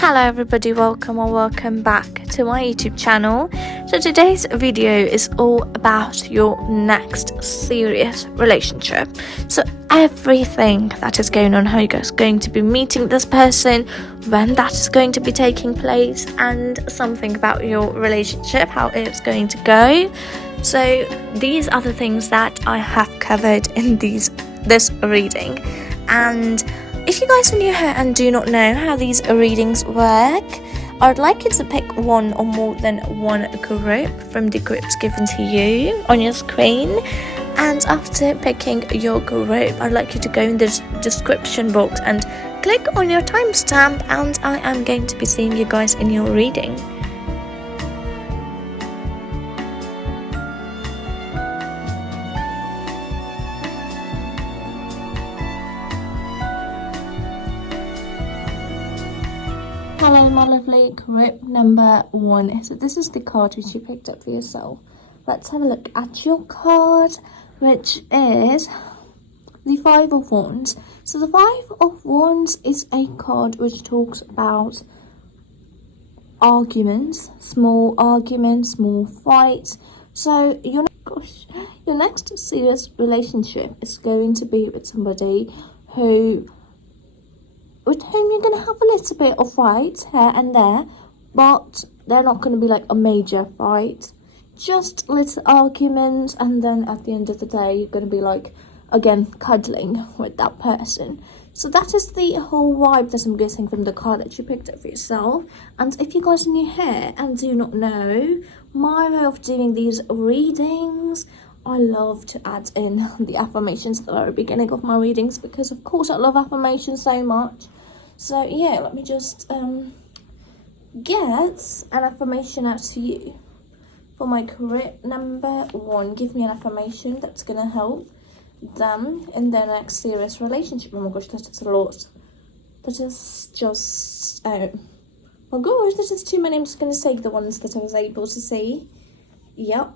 Hello everybody, welcome or welcome back to my YouTube channel. So today's video is all about your next serious relationship. So everything that is going on, how you guys are going to be meeting this person, when that is going to be taking place, and something about your relationship, how it's going to go. So these are the things that I have covered in this reading. And if you guys are new here and do not know how these readings work, I would like you to pick one or more than one group from the groups given to you on your screen. And after picking your group, I'd like you to go in the description box and click on your timestamp, and I am going to be seeing you guys in your reading. Hello my lovely group number 1. So this is the card which you picked up for yourself. Let's have a look at your card, which is the 5 of Wands. So the 5 of Wands is a card which talks about arguments, small fights. So your next serious relationship is going to be with somebody with whom you're going to have a little bit of fights here and there, but they're not going to be like a major fight, just little arguments, and then at the end of the day you're going to be like, again, cuddling with that person. So that is the whole vibe that I'm guessing from the card that you picked up for yourself. And if you guys are new here and do not know my way of doing these readings, I love to add in the affirmations at the very beginning of my readings, because of course I love affirmations so much. So yeah, let me just get an affirmation out to you. For my group number 1, give me an affirmation that's going to help them in their next serious relationship. Oh my gosh, that is a lot. That is just, oh my gosh, that is too many. I'm just going to say the ones that I was able to see. Yep.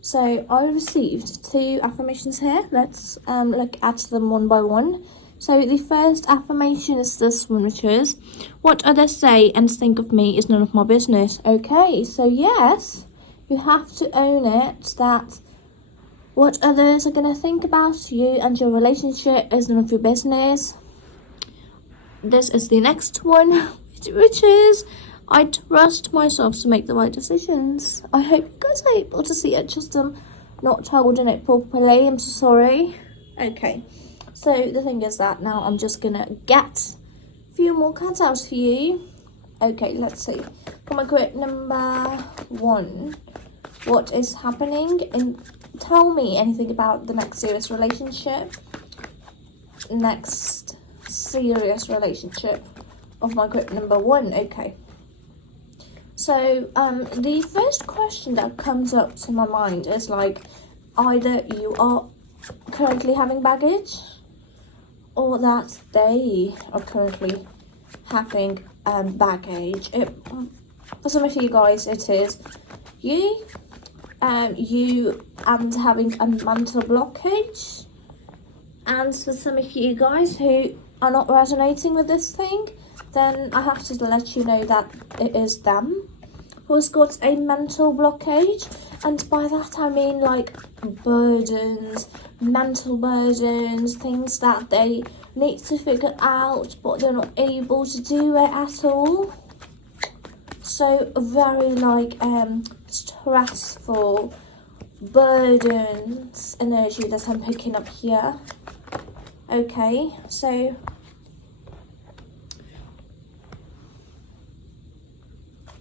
So I received 2 affirmations here. Let's look at them one by one. So the first affirmation is this one, which is, what others say and think of me is none of my business. Okay, so yes, you have to own it, that what others are going to think about you and your relationship is none of your business. This is the next one, which is, I trust myself to make the right decisions. I hope you guys are able to see it, just not holding it properly. I'm so sorry. Okay, so the thing is that now I'm just gonna get a few more cards out for you. Okay, let's see. For my group number 1, what is happening? And tell me anything about the next serious relationship. Next serious relationship of my group number 1. Okay. So the first question that comes up to my mind is like, either you are currently having baggage, or that they are currently having baggage. For some of you guys, it is you and having a mental blockage, and for some of you guys who are not resonating with this thing, then I have to let you know that it is them who's got a mental blockage. And by that I mean like burdens, mental burdens, things that they need to figure out but they're not able to do it at all. So very like stressful burdens energy that I'm picking up here. Okay, so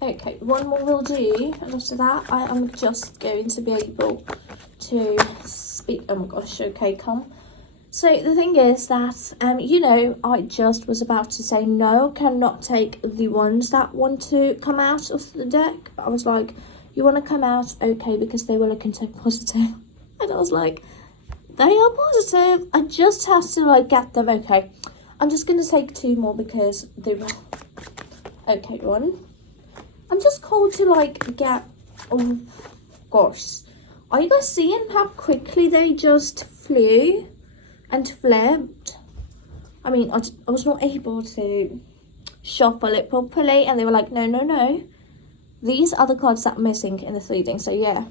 okay, one more will do, and after that I am just going to be able to speak. Oh my gosh, okay, come. So the thing is that, I just was about to say no, cannot take the ones that want to come out of the deck. I was like, you want to come out? Okay, because they were looking so positive. And I was like, they are positive. I just have to like get them. Okay, I'm just going to take 2 more because they will. Okay, 1. I'm just called to like get, oh gosh, are you guys seeing how quickly they just flew and flipped? I mean, I was not able to shuffle it properly, and they were like, no, these are the cards that are missing in this reading. So yeah,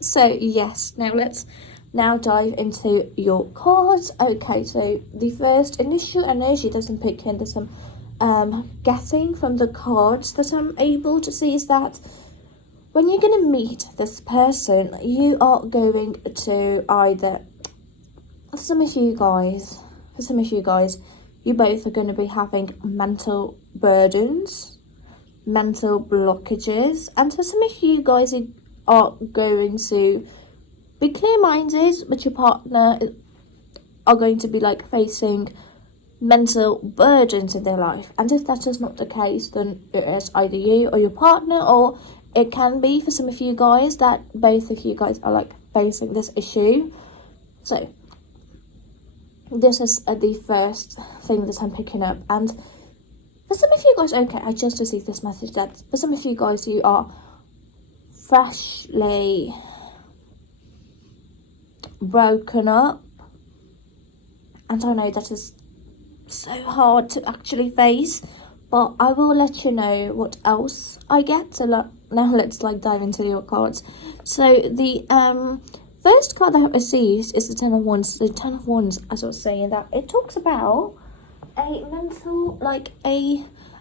so yes, now let's dive into your cards. Okay, so the first initial energy that I'm picking, that I'm getting from the cards that I'm able to see, is that when you're going to meet this person, you are going to either, for some of you guys, you both are going to be having mental burdens, mental blockages, and for some of you guys, you are going to be clear-minded, but your partner are going to be like facing mental burdens in their life. And if that is not the case, then it is either you or your partner, or it can be for some of you guys that both of you guys are like facing this issue. So this is the first thing that I'm picking up. And for some of you guys, okay, I just received this message that for some of you guys, you are freshly broken up. And I know that is so hard to actually face, but I will let you know what else I get. So now let's like dive into your cards. So the first card that I received is the Ten of Wands. The Ten of Wands, as I was saying, that it talks about a mental,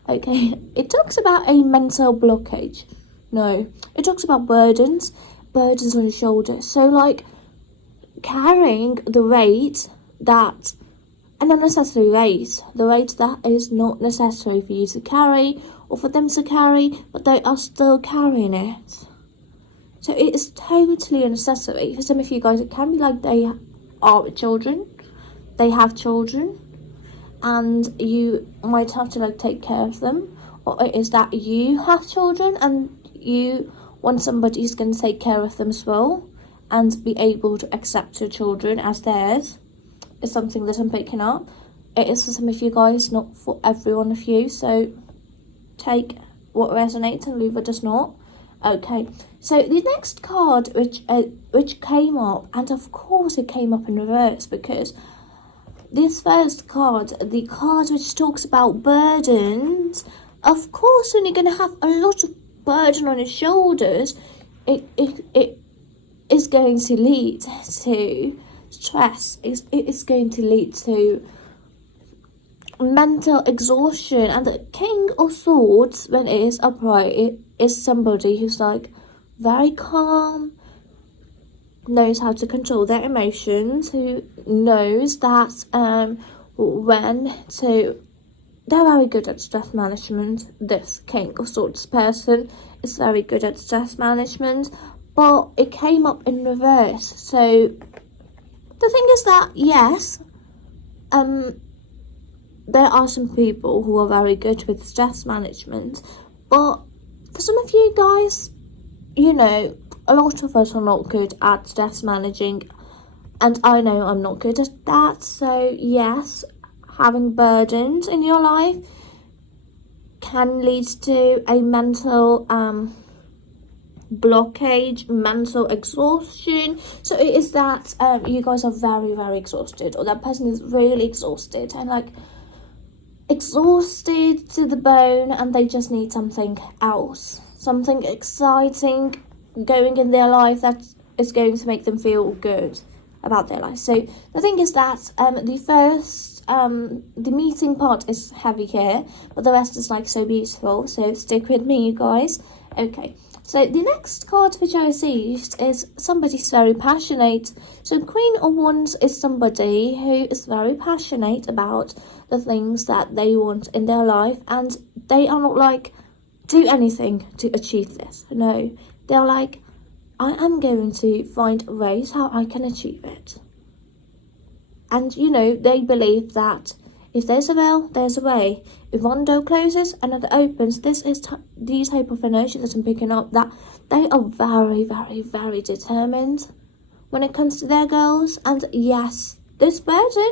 it talks about a mental blockage. No, it talks about burdens on your shoulders. So like carrying the weight that, an unnecessary weight, the weight that is not necessary for you to carry or for them to carry, but they are still carrying it. So it is totally unnecessary. For some of you guys, it can be like they are children, they have children, and you might have to like take care of them, or it is that you have children and you want somebody who's going to take care of them as well and be able to accept your children as theirs. Is something that I'm picking up. It is for some of you guys, not for every one of you, so take what resonates and leave what does not. Okay, so the next card which came up, and of course it came up in reverse, because this first card, the card which talks about burdens, of course when you're going to have a lot of burden on your shoulders, it is going to lead to stress. It is going to lead to mental exhaustion. And the King of Swords, when it is upright, it is somebody who's like very calm, knows how to control their emotions, who knows that they're very good at stress management. This King of Swords person is very good at stress management, but it came up in reverse. So the thing is that, yes, there are some people who are very good with stress management, but for some of you guys, you know, a lot of us are not good at stress managing, and I know I'm not good at that. So yes, having burdens in your life can lead to a mental blockage, mental exhaustion. So it is that you guys are very, very exhausted, or that person is really exhausted and like exhausted to the bone, and they just need something else, something exciting going in their life that is going to make them feel good about their life. So the thing is that the meeting part is heavy here, but the rest is like so beautiful, so stick with me, you guys. Okay, so the next card which I received is somebody's very passionate. So Queen of Wands is somebody who is very passionate about the things that they want in their life, and they are not like, do anything to achieve this. No, they're like, I am going to find ways how I can achieve it. And, you know, they believe that if there's a will, there's a way. If one door closes, another opens. This is the type of energy that I'm picking up, that they are very, very, very determined when it comes to their goals. And yes, this burden,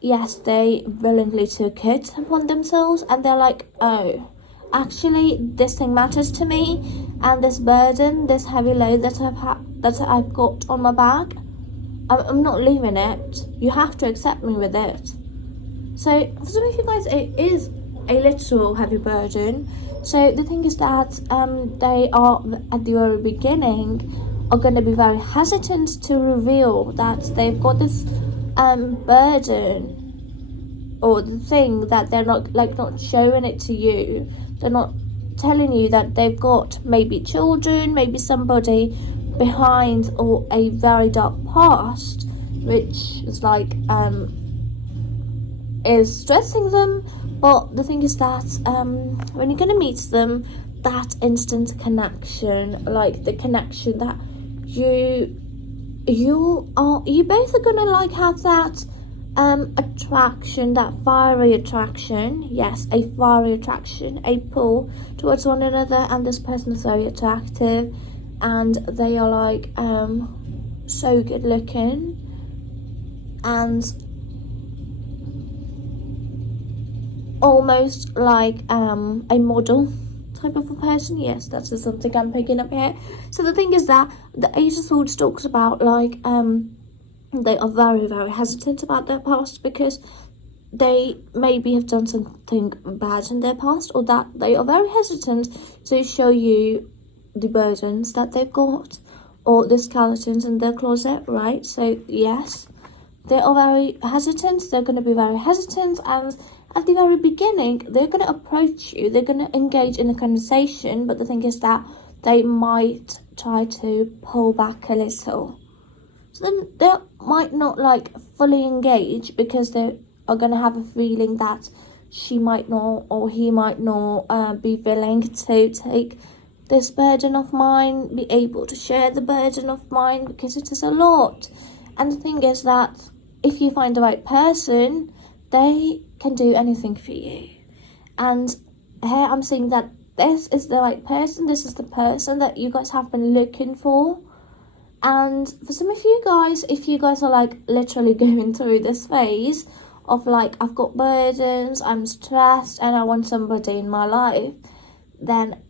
yes, they willingly took it upon themselves, and they're like, oh, actually, this thing matters to me, and this burden, this heavy load that I've got on my back, I'm not leaving it. You have to accept me with it. So for some of you guys, it is a literal heavy burden. So the thing is that they are at the very beginning are going to be very hesitant to reveal that they've got this burden, or the thing that they're not showing it to you. They're not telling you that they've got maybe children, maybe somebody behind, or a very dark past, which is is stressing them. But the thing is that when you're gonna meet them, that instant connection, like the connection that you both are gonna have that attraction, that fiery attraction. Yes, a fiery attraction, a pull towards one another, and this person is very attractive, and they are so good looking, and almost like a model type of a person. Yes, that's just something I'm picking up here. So the thing is that the Ace of Swords talks about they are very, very hesitant about their past, because they maybe have done something bad in their past, or that they are very hesitant to show you the burdens that they've got, or the skeletons in their closet, right? So yes, they are very hesitant. They're going to be very hesitant, and at the very beginning, they're going to approach you. They're going to engage in a conversation, but the thing is that they might try to pull back a little. So then they might not fully engage, because they are going to have a feeling that she might not, or he might not be willing to take this burden of mine, be able to share the burden of mine, because it is a lot. And the thing is that if you find the right person, they can do anything for you. And here I'm saying that this is the right person. This is the person that you guys have been looking for. And for some of you guys, if you guys are literally going through this phase of I've got burdens, I'm stressed, and I want somebody in my life, then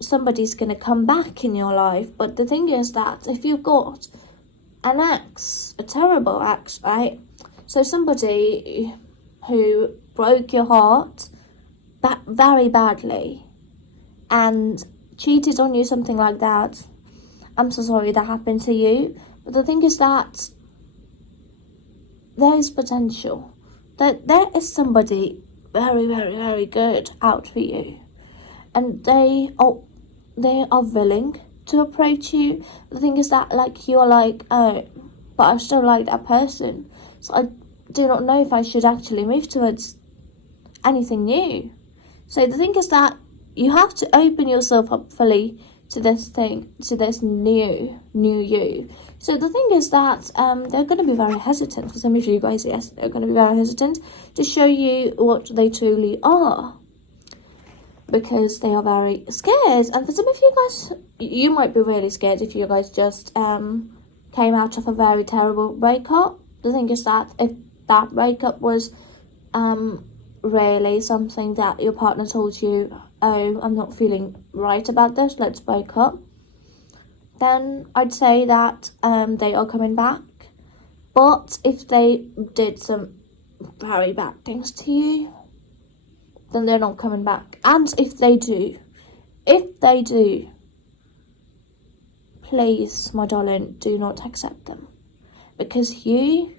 somebody's going to come back in your life. But the thing is that if you've got an ex, a terrible ex, right? So somebody who broke your heart very badly and cheated on you, something like that. I'm so sorry that happened to you. But the thing is that there is potential. That there is somebody very, very, very good out for you. And they are willing to approach you. The thing is that you are oh, but I still like that person. So I do not know if I should actually move towards anything new. So the thing is that you have to open yourself up fully to this thing, to this new you. So the thing is that they're going to be very hesitant. For some of you guys, yes, they're going to be very hesitant to show you what they truly are, because they are very scared. And for some of you guys, you might be really scared if you guys just came out of a very terrible breakup. The thing is that if that breakup was really something that your partner told you, oh, I'm not feeling right about this, let's break up, then I'd say that they are coming back. But if they did some very bad things to you, then they're not coming back. And if they do, please, my darling, do not accept them. Because you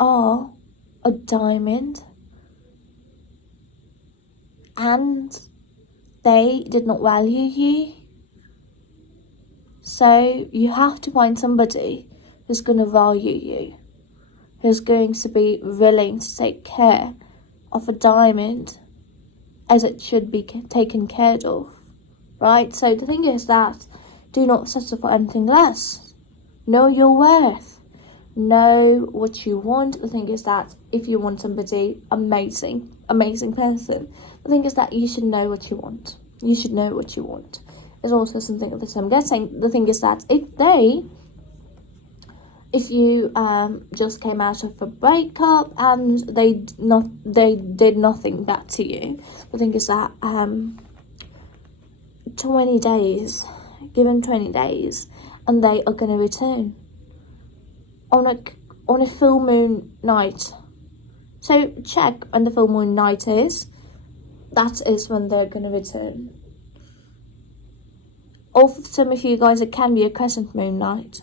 are a diamond, and they did not value you. So you have to find somebody who's going to value you, who's going to be willing to take care of a diamond as it should be taken care of, right? So the thing is that do not settle for anything less. Know your worth. Know what you want. The thing is that if you want somebody amazing person, the thing is that you should know what you want. You should know what you want. Is also something that I'm getting. The thing is that if you just came out of a breakup and they did nothing back to you, the thing is that 20 days, given 20 days, and they are going to return on on a full moon night. So check when the full moon night is. That is when they're going to return. Or for some of you guys, it can be a crescent moon night.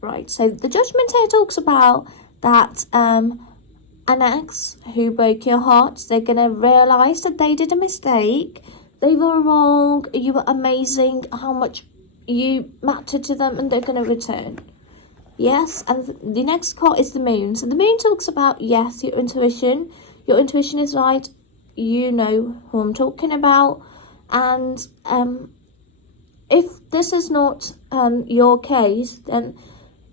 Right, so the judgment here talks about that an ex who broke your heart, they're going to realise that they did a mistake. They were wrong. You were amazing. How much you mattered to them, and they're going to return. Yes, and the next card is the moon. So the moon talks about, yes, your intuition. Your intuition is right. You know who I'm talking about. And if this is not your case, then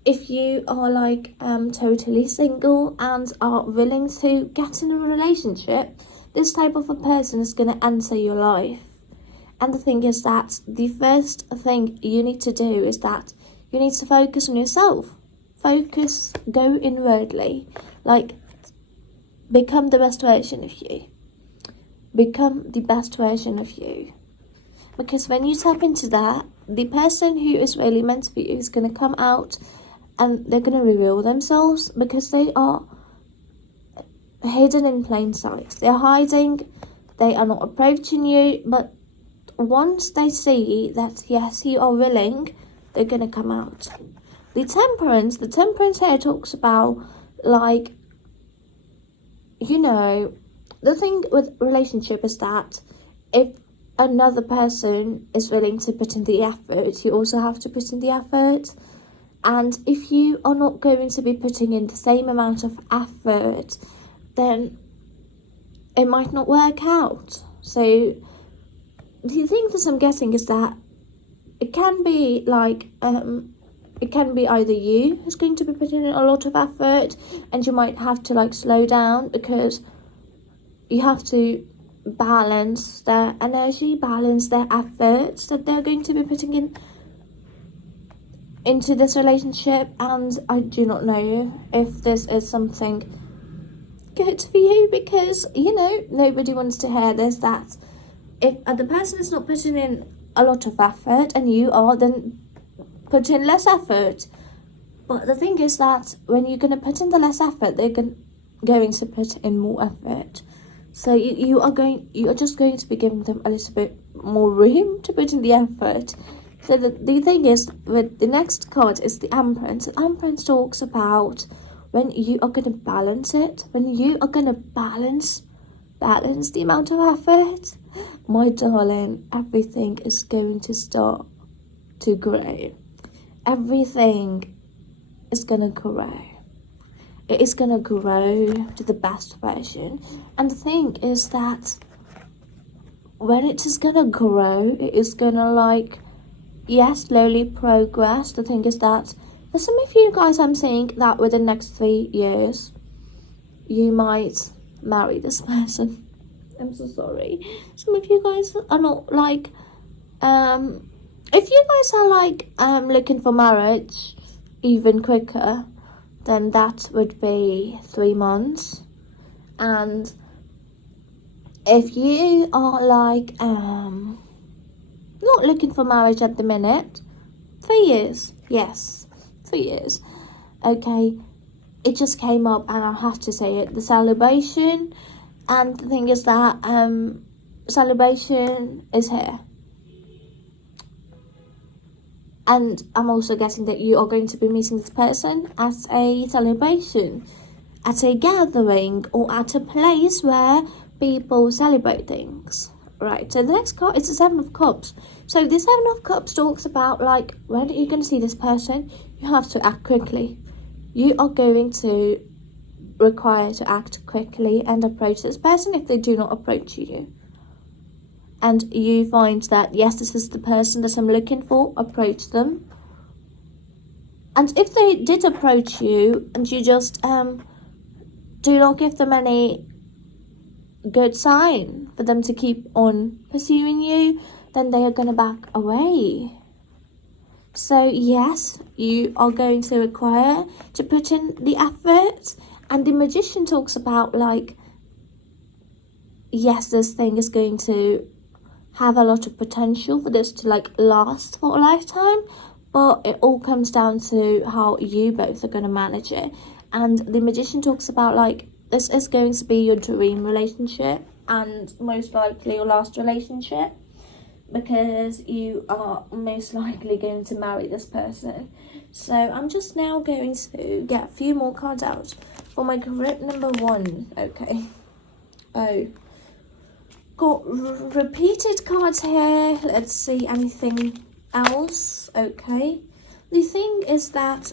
if you are like totally single and are willing to get in a relationship, this type of a person is going to enter your life. And the thing is that the first thing you need to do is that you need to focus on yourself. Focus, go inwardly. Like, become the best version of you. Become the best version of you. Because when you tap into that, the person who is really meant for you is going to come out and they're going to reveal themselves, because they are hidden in plain sight. They're hiding, they are not approaching you, but once they see that, yes, you are willing, they're going to come out. The temperance here talks about, like, you know, the thing with relationship is that if another person is willing to put in the effort, you also have to put in the effort. And if you are not going to be putting in the same amount of effort, then it might not work out. So the thing that I'm getting is that it can be like, it can be either you who's going to be putting in a lot of effort, and you might have to like slow down because you have to balance their energy, balance their efforts that they're going to be putting into this relationship. And I do not know if this is something good for you, because, you know, nobody wants to hear this, that if the person is not putting in a lot of effort and you are, then put in less effort. But the thing is that when you're going to put in the less effort, they're going to put in more effort. So you are just going to be giving them a little bit more room to put in the effort. So the thing is, with the next card is the Empress. The Empress talks about when you are going to balance it, when you are going to balance the amount of effort. My darling, everything is going to start to grow. Everything is going to grow. It is going to grow to the best version. And the thing is that when it is going to grow, it is going to, like, yes, slowly progress. The thing is that for some of you guys, I'm saying that within the next 3 years, you might marry this person. I'm so sorry. Some of you guys are not like, if you guys are like looking for marriage even quicker, then that would be 3 months. And if you are like not looking for marriage at the minute, 3 years. Yes, 3 years. Okay, it just came up and I have to say it, the celebration. And the thing is that celebration is here. And I'm also guessing that you are going to be meeting this person at a celebration, at a gathering, or at a place where people celebrate things. Right, so the next card is the Seven of Cups. So the Seven of Cups talks about, like, when you're going to see this person, you have to act quickly. You are going to require to act quickly and approach this person if they do not approach you. And you find that, yes, this is the person that I'm looking for, approach them. And if they did approach you and you just do not give them any good sign for them to keep on pursuing you, then they are going to back away. So yes, you are going to require to put in the effort. And the Magician talks about, like, yes, this thing is going to have a lot of potential for this to, like, last for a lifetime, but it all comes down to how you both are going to manage it. And the Magician talks about, like, this is going to be your dream relationship and most likely your last relationship, because you are most likely going to marry this person. So I'm just now going to get a few more cards out for my grip number 1. Okay. Oh, got repeated cards here. Let's see anything else. Okay. The thing is that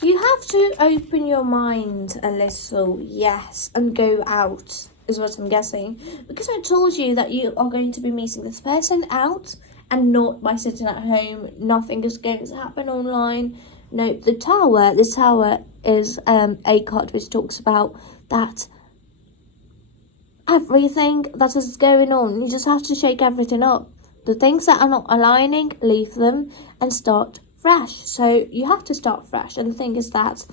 you have to open your mind a little, yes, and go out, is what I'm guessing. Because I told you that you are going to be meeting this person out and not by sitting at home. Nothing is going to happen online. No, the Tower is a card which talks about that everything that is going on, you just have to shake everything up. The things that are not aligning, leave them and start fresh. So you have to start fresh. And the thing is that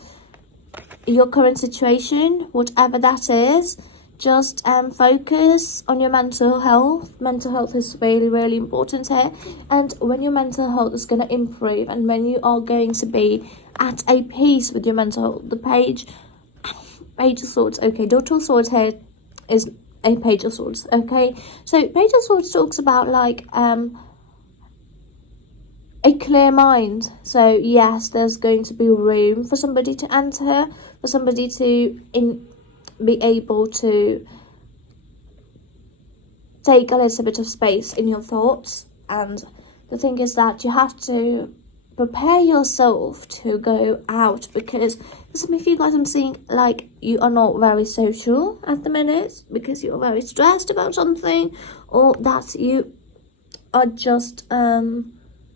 your current situation, whatever that is, just focus on your mental health. Mental health is really, really important here. And when your mental health is going to improve, and when you are going to be at a peace with your mental health, the Page of Swords, okay, Daughter of Swords here is a Page of Swords, okay? So Page of Swords talks about, like, a clear mind. So yes, there's going to be room for somebody to enter, for somebody to be able to take a little bit of space in your thoughts. And the thing is that you have to prepare yourself to go out, because some of you guys, I'm seeing, like, you are not very social at the minute because you're very stressed about something, or that you are just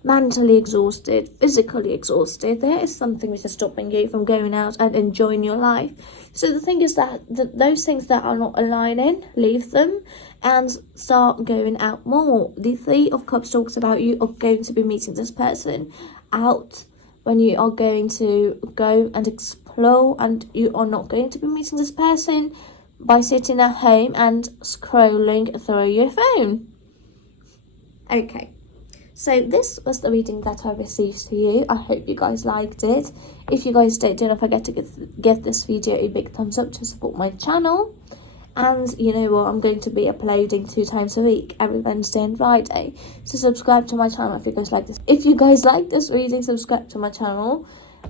mentally exhausted, physically exhausted. There is something which is stopping you from going out and enjoying your life. So the thing is that those things that are not aligning, leave them and start going out more. The Three of Cups talks about you are going to be meeting this person out, when you are going to go and explore, and you are not going to be meeting this person by sitting at home and scrolling through your phone. Okay. So this was the reading that I received for you. I hope you guys liked it. If you guys did, don't forget to give this video a big thumbs up to support my channel. And you know what, I'm going to be uploading 2 times a week, every Wednesday and Friday. So subscribe to my channel if you guys like this. If you guys like this reading, subscribe to my channel.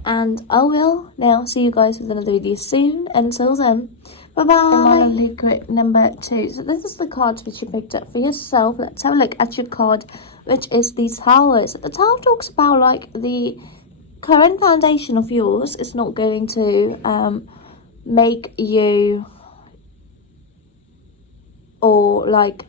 And I will now see you guys with another video soon. Until then, bye-bye. Lovely grip number 2. So this is the card which you picked up for yourself. Let's have a look at your card, which is the Tower. So the Tower talks about, like, the current foundation of yours is not going to make you, or like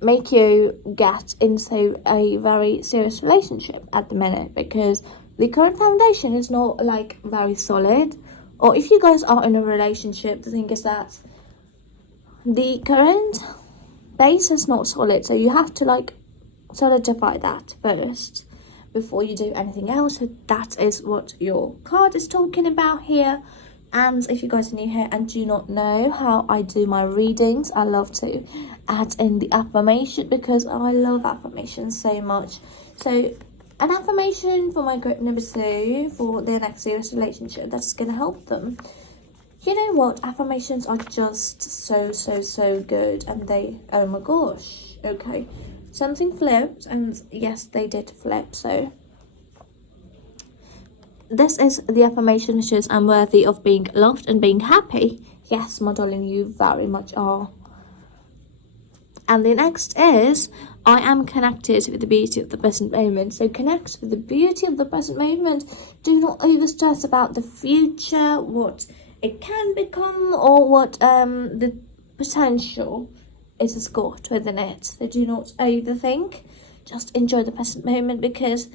make you get into a very serious relationship at the minute, because the current foundation is not, like, very solid. Or if you guys are in a relationship, the thing is that the current base is not solid, so you have to, like, solidify that first before you do anything else. So that is what your card is talking about here. And if you guys are new here and do not know how I do my readings, I love to add in the affirmation, because I love affirmations so much. So an affirmation for my group number 2 for their next serious relationship that's going to help them. You know what, affirmations are just so good, and they, oh my gosh, okay, something flipped, and yes, they did flip. So this is the affirmation, which is, I'm worthy of being loved and being happy. Yes, my darling, you very much are. And the next is, I am connected with the beauty of the present moment. So connect with the beauty of the present moment. Do not overstress about the future, what it can become, or what the potential it has got within it. So do not overthink. Just enjoy the present moment, because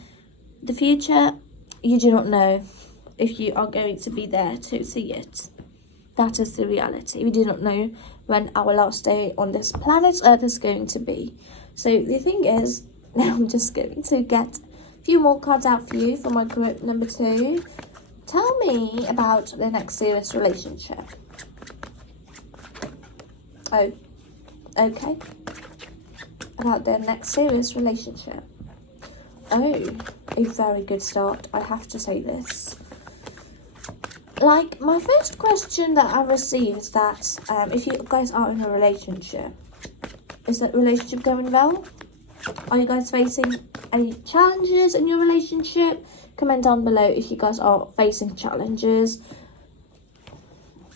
the future, you do not know if you are going to be there to see it. That is the reality. We do not know when our last day on this planet Earth is going to be. So the thing is, now I'm just going to get a few more cards out for you for my group number 2. Tell me about the next serious relationship. Oh, okay. about their next serious relationship. Oh, a very good start, I have to say this. Like, my first question that I received is that if you guys are in a relationship, is that relationship going well? Are you guys facing any challenges in your relationship? Comment down below if you guys are facing challenges,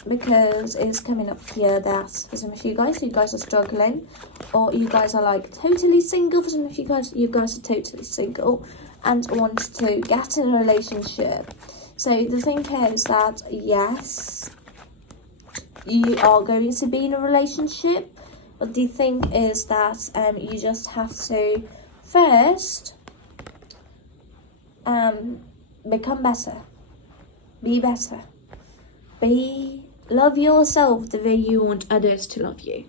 because it's coming up here that for some of you guys are struggling, or you guys are like totally single. For some of you guys are totally single and want to get in a relationship. So the thing here is that yes, you are going to be in a relationship, but the thing is that you just have to first become better, be better, love yourself the way you want others to love you.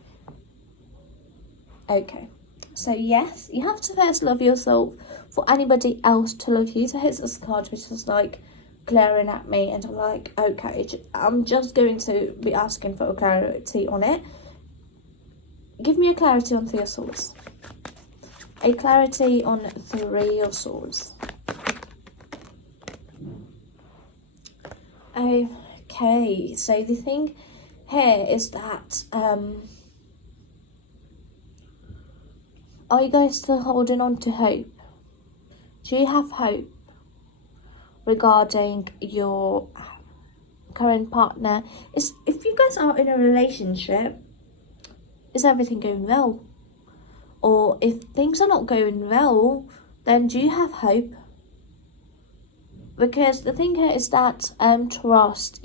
Okay, so yes, you have to first love yourself for anybody else to love you. So here's this card which is like glaring at me, and I'm like, okay, I'm just going to be asking for a clarity on it. Give me a clarity on 3 of Swords. A clarity on 3 of Swords. Okay, so the thing here is that are you guys still holding on to hope? Do you have hope regarding your current partner? If you guys are in a relationship, is everything going well? Or if things are not going well, then do you have hope? Because the thing here is that trust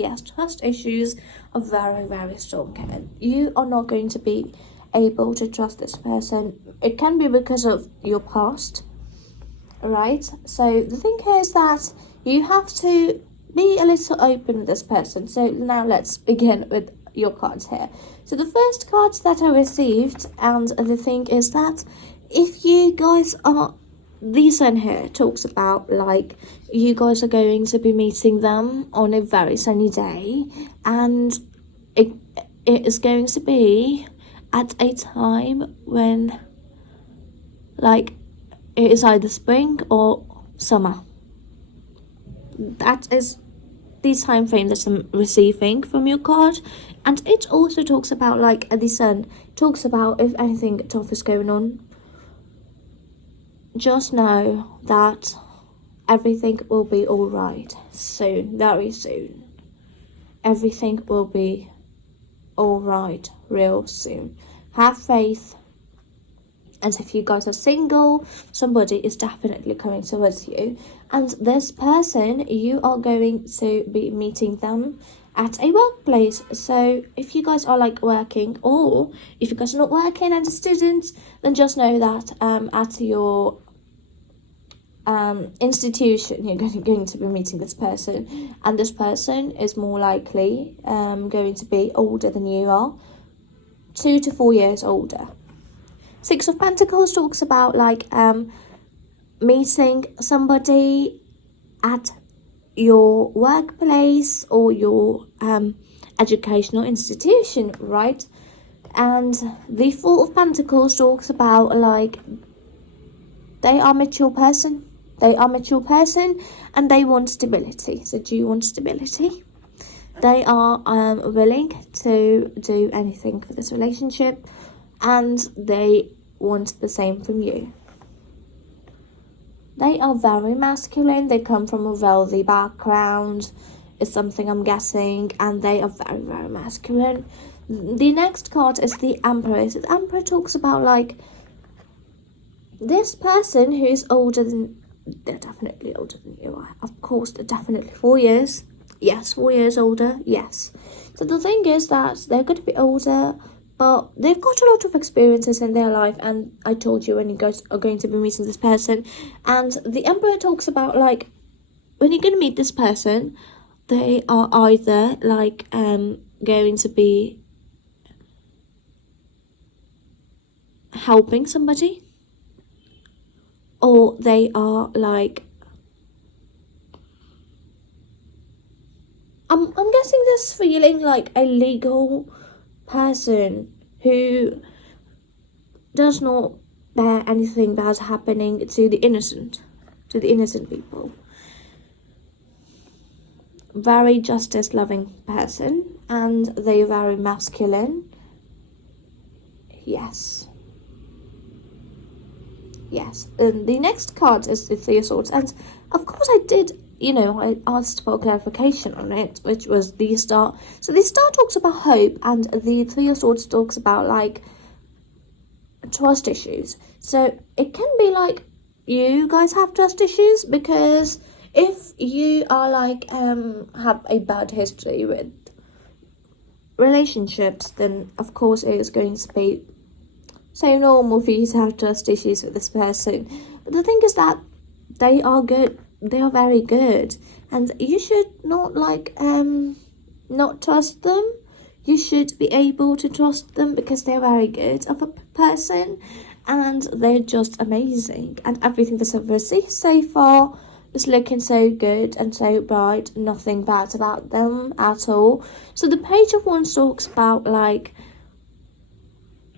issues are very, very strong, and you are not going to be able to trust this person. It can be because of your past, right? So the thing here is that you have to be a little open with this person. So now let's begin with your cards here. So the first cards that I received, and the thing is that if you guys are, this one here talks about like you guys are going to be meeting them on a very sunny day, and it is going to be at a time when like it is either spring or summer. That is the time frame that I'm receiving from your card. And it also talks about like the sun talks about if anything tough is going on, just know that everything will be all right soon, very soon. Everything will be all right real soon. Have faith. And if you guys are single, somebody is definitely coming towards you. And this person, you are going to be meeting them at a workplace. So if you guys are like working, or if you guys are not working and a student, then just know that at your institution, you're going to be meeting this person. And this person is more likely going to be older than you are, 2 to 4 years older. 6 of Pentacles talks about like meeting somebody at your workplace or your educational institution, right? And the 4 of Pentacles talks about like they are a mature person. They are a mature person and they want stability. So do you want stability? They are willing to do anything for this relationship, and they want the same from you. They are very masculine. They come from a wealthy background, is something I'm guessing, and they are very, very masculine. The next card is the Emperor. So the Emperor talks about like this person who is older than, they're definitely older than you are. Of course, they're definitely 4 years. Yes, 4 years older. Yes. So the thing is that they're going to be older, but they've got a lot of experiences in their life, and I told you when you guys are going to be meeting this person. And the Emperor talks about like when you're going to meet this person, they are either like going to be helping somebody, or they are like I'm guessing this feeling like a legal person who does not bear anything bad happening to the innocent people. Very justice-loving person, and they're very masculine. Yes. The next card is the Three of Swords, and of course I did, I asked for clarification on it, which was the Star. So the Star talks about hope, and the Three of Swords talks about, like, trust issues. So it can be like you guys have trust issues, because if you are like have a bad history with relationships, then of course it is going to be so normal for you to have trust issues with this person. But the thing is that they are good, they are very good, and you should not not trust them. You should be able to trust them, because they're very good of a person, and they're just amazing, and everything that I've received so far is looking so good and so bright. Nothing bad about them at all. So the Page of Wands talks about, like,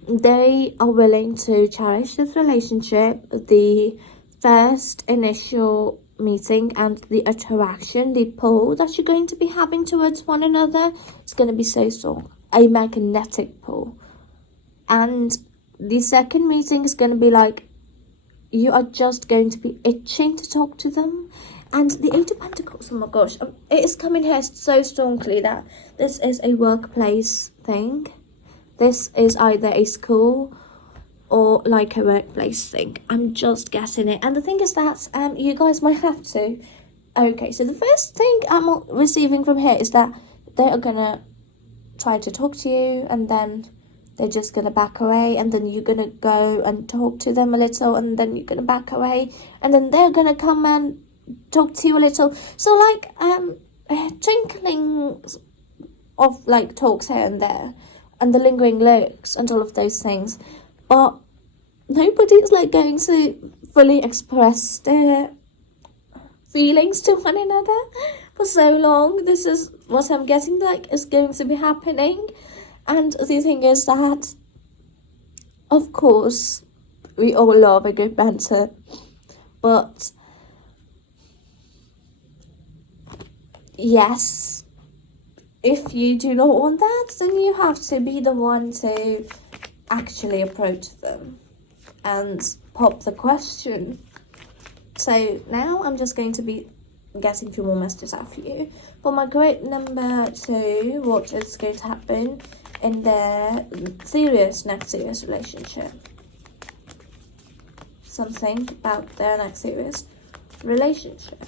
they are willing to cherish this relationship, the first initial meeting and the attraction, the pull that you're going to be having towards one another. It's going to be so strong, a magnetic pull. And the second meeting is going to be like, you are just going to be itching to talk to them. And the Eight of Pentacles, oh my gosh, it is coming here so strongly that this is a workplace thing. This is either a school or like a workplace thing. I'm just getting it. And the thing is that you guys might have to. Okay, so the first thing I'm receiving from here is that they are going to try to talk to you, and then they're just going to back away, and then you're going to go and talk to them a little, and then you're going to back away, and then they're going to come and talk to you a little. So like twinkling of like talks here and there, and the lingering looks and all of those things, but nobody's like going to fully express their feelings to one another for so long. This is what I'm getting like is going to be happening. And the thing is that, of course, we all love a good banter, but yes, if you do not want that, then you have to be the one to actually approach them and pop the question. So now I'm just going to be getting a few more messages out for you. For my grid number 2, what is going to happen in their next serious relationship? Something about their next serious relationship.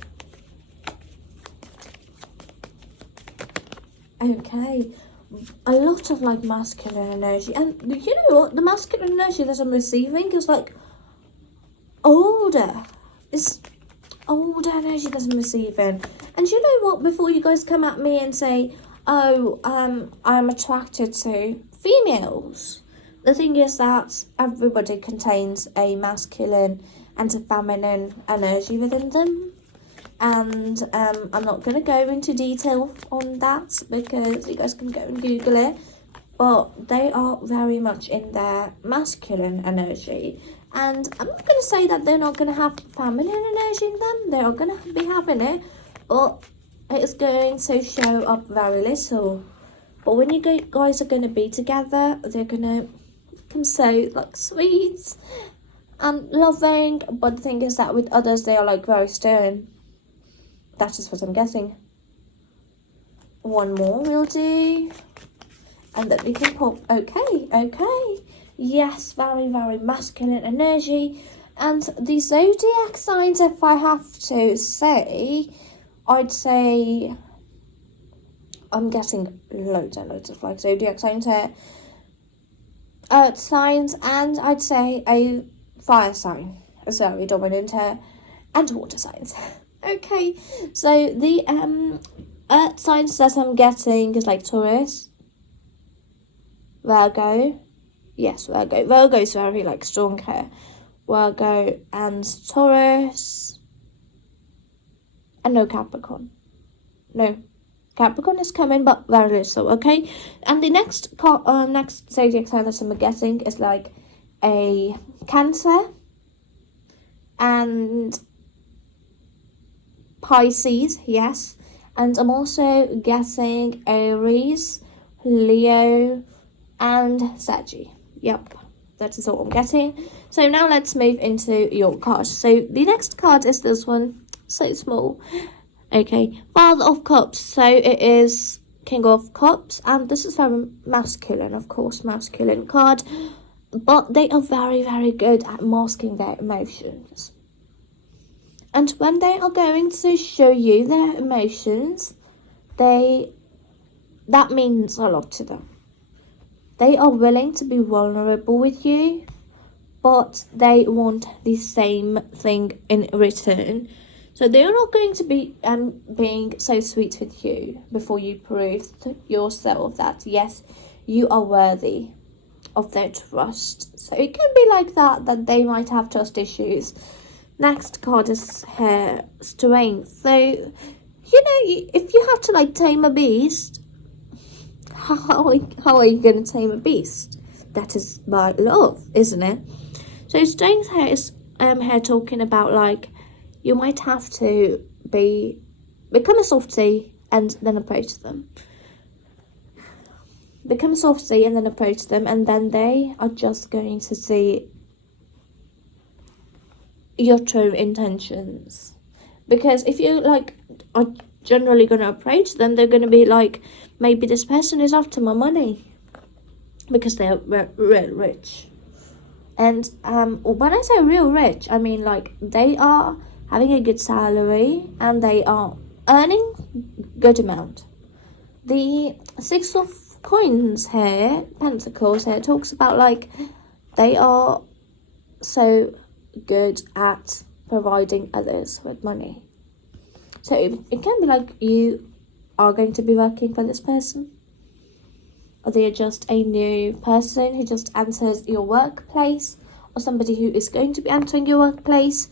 Okay, a lot of like masculine energy, and you know what? The masculine energy that I'm receiving is like older. It's older energy that I'm receiving. And you know what? Before you guys come at me and say, "Oh, I'm attracted to females," the thing is that everybody contains a masculine and a feminine energy within them. And I'm not going to go into detail on that, because you guys can go and Google it, but they are very much in their masculine energy. And I'm not going to say that they're not going to have feminine energy in them. They are going to be having it, but it's going to show up very little. But when you guys are going to be together, they're going to become so like sweet and loving. But the thing is that with others, they are like very stern. That is what I'm guessing. One more will do. And then we can pop. Okay. Yes, very, very masculine energy. And the zodiac signs, if I have to say, I'd say I'm getting loads and loads of like zodiac signs here. Earth signs, and I'd say a fire sign is very dominant here, and water signs. Okay, so the earth signs that I'm getting is like Taurus, Virgo. Yes, Virgo. Virgo is very like strong here. Virgo and Taurus. And no Capricorn. No, Capricorn is coming, but very little. Okay, and the next zodiac sign that I'm getting is like a Cancer and Pisces, yes. And I'm also getting Aries, Leo, and Sagittarius. Yep, that is all I'm getting. So now let's move into your cards. So the next card is this one. So small. Okay, Father of Cups. So it is King of Cups. And this is very masculine, of course, masculine card. But they are very, very good at masking their emotions. And when they are going to show you their emotions, that means a lot to them. They are willing to be vulnerable with you, but they want the same thing in return. So they're not going to be being so sweet with you before you prove to yourself that, yes, you are worthy of their trust. So it can be like that they might have trust issues. Next card is her Strength. So, if you have to like tame a beast, how are you going to tame a beast? That is by love, isn't it? So Strength here is here talking about like you might have to become a softie and then approach them. Become a softie and then approach them, and then they are just going to see your true intentions. Because if you like are generally going to approach them, they're going to be like, maybe this person is after my money because they're real rich. And when I say real rich, I mean like they are having a good salary and they are earning good amount. The Six of Coins here, Pentacles here, talks about like they are so good at providing others with money. So it can be like you are going to be working for this person, or they are just a new person who just enters your workplace, or somebody who is going to be entering your workplace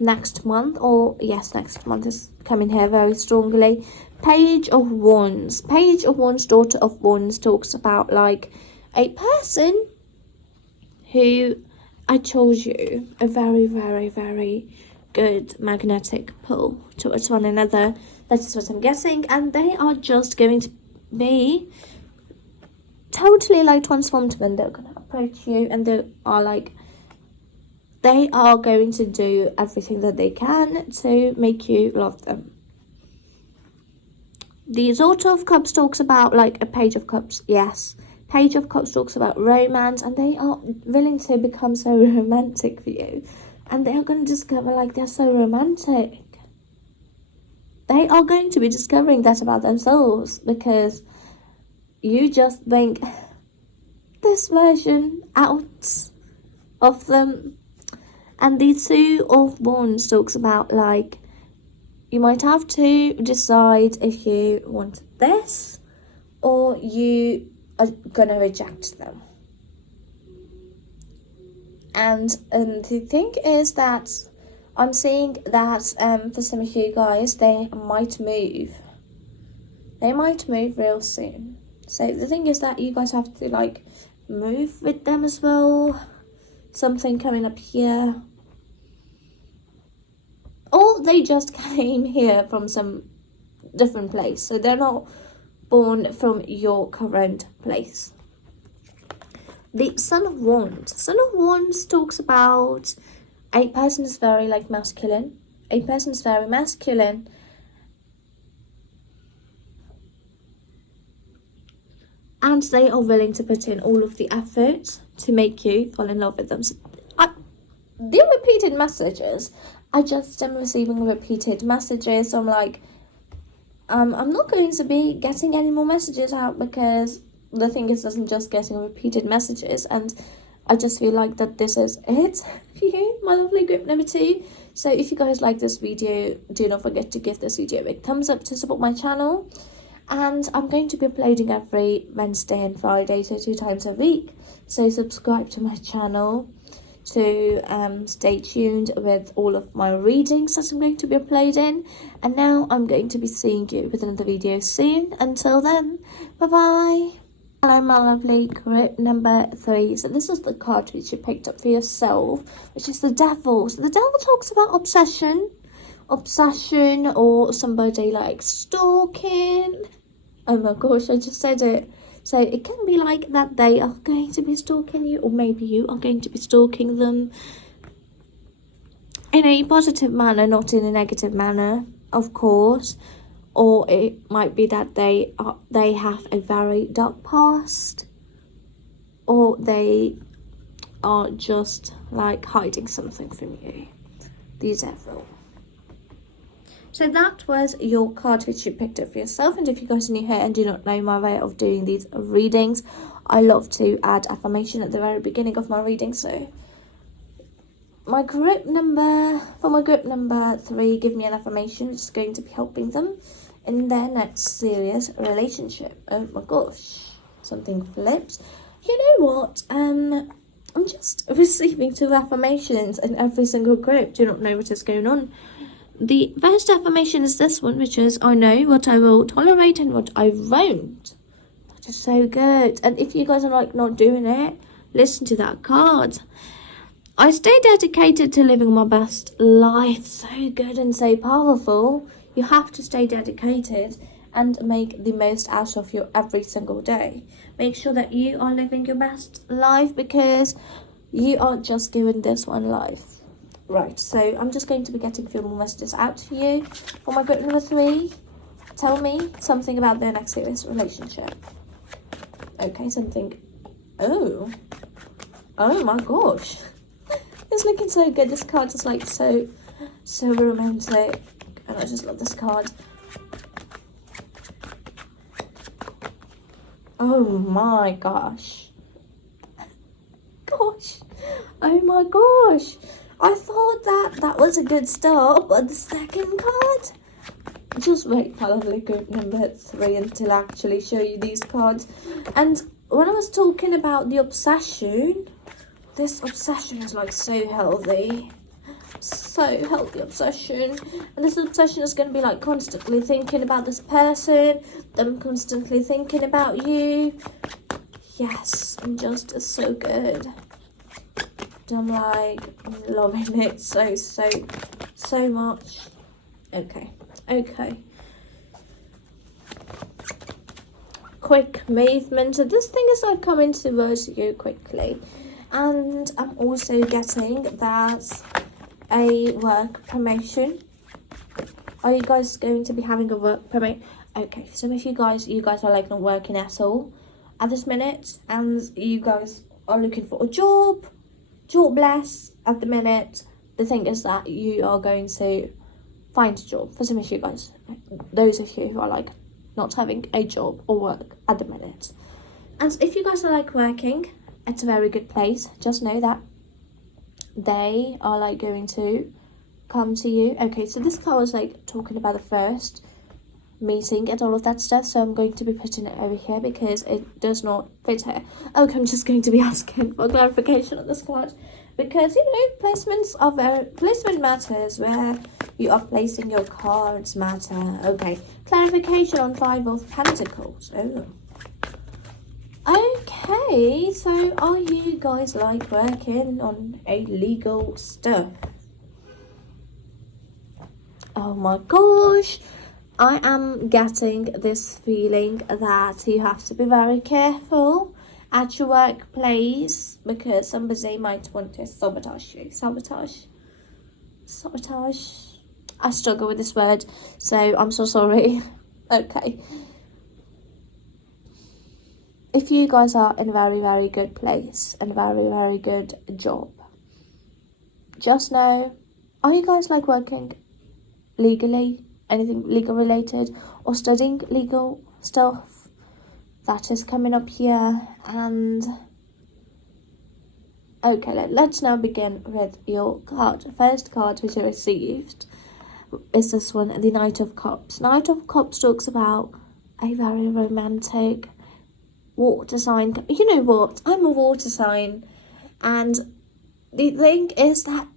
next month, or yes, next month is coming here very strongly. Page of Wands. Page of Wands, Daughter of Wands talks about like a person who, I told you, a very, very, very good magnetic pull towards one another. That's what I'm guessing. And they are just going to be totally like transformed when they're going to approach you, and they are going to do everything that they can to make you love them. The Daughter of Cups talks about like a Page of Cups, yes. Page of Cups talks about romance, and they are willing to become so romantic for you. And they are going to discover like they're so romantic. They are going to be discovering that about themselves, because you just think this version out of them. And the Two of Wands talks about like you might have to decide if you want this or you are gonna reject them. And the thing is that I'm seeing that for some of you guys, they might move. They might move real soon. So the thing is that you guys have to like move with them as well. Something coming up here. Or they just came here from some different place. So they're not born from your current place. The Son of Wands. Son of Wands talks about a person is very like masculine. A person is very masculine. And they are willing to put in all of the effort to make you fall in love with them. So the repeated messages, I just am receiving repeated messages. So I'm like, I'm not going to be getting any more messages out, because the thing is, I'm just getting repeated messages, and I just feel like that this is it for you, my lovely group number 2. So if you guys like this video, do not forget to give this video a big thumbs up to support my channel. And I'm going to be uploading every Wednesday and Friday, so 2 times a week. So subscribe to my channel to stay tuned with all of my readings that I'm going to be uploading. And now I'm going to be seeing you with another video soon. Until then, bye bye. Hello, my lovely group number 3. So this is the card which you picked up for yourself, which is the devil. So the devil talks about obsession, or somebody like stalking. Oh my gosh, I just said it. So it can be like that they are going to be stalking you, or maybe you are going to be stalking them in a positive manner, not in a negative manner, of course. Or it might be that they have a very dark past, or they are just like hiding something from you. The devil. So that was your card which you picked up for yourself. And if you guys are new here and do not know my way of doing these readings, I love to add affirmation at the very beginning of my reading. So for my group number 3, give me an affirmation which is going to be helping them in their next serious relationship. Oh my gosh, something flips. You know what? I'm just receiving 2 affirmations in every single group. Do not know what is going on. The first affirmation is this one, which is, I know what I will tolerate and what I won't. That is so good. And if you guys are like not doing it, listen to that card. I stay dedicated to living my best life. So good and so powerful. You have to stay dedicated and make the most out of your every single day. Make sure that you are living your best life, because you are just given this one life. Right, so I'm just going to be getting a few more messages out to you. For my group number 3, tell me something about their next serious relationship. Okay, something. Oh my gosh. It's looking so good. This card is like so romantic. And I just love this card. Oh my gosh. Oh my gosh. I thought that was a good start, but the second card? Just wait, my lovely group number 3, until I actually show you these cards. And when I was talking about the obsession, this obsession is like so healthy. So healthy obsession. And this obsession is going to be like constantly thinking about this person, them constantly thinking about you. Yes, and just it's so good. I'm like loving it so much. Okay. Quick movement. So this thing is like coming towards you quickly, and I'm also getting that a work promotion. Are you guys going to be having a work promotion? Okay, so if you guys are like not working at all at this minute, and you guys are looking for a jobless at the minute, the thing is that you are going to find a job. For some of you guys, those of you who are like not having a job or work at the minute. And if you guys are like working at a very good place, just know that they are like going to come to you. Okay, so this card was like talking about the first meeting and all of that stuff, so I'm going to be putting it over here because it does not fit here. Okay, I'm just going to be asking for clarification on this card, because placement matters. Where you are placing your cards matter. Okay, clarification on 5 of Pentacles. Okay, so are you guys like working on a legal stuff? Oh my gosh, I am getting this feeling that you have to be very careful at your workplace, because somebody might want to sabotage you. Sabotage. I struggle with this word, so I'm so sorry. Okay. If you guys are in a very, very good place and very, very good job, just know, are you guys like working legally, anything legal related, or studying legal stuff? That is coming up here. And okay, let's now begin with your card. First card which I received is this one, the Knight of Cups. Knight of Cups talks about a very romantic water sign. You know what? I'm a water sign, and the thing is that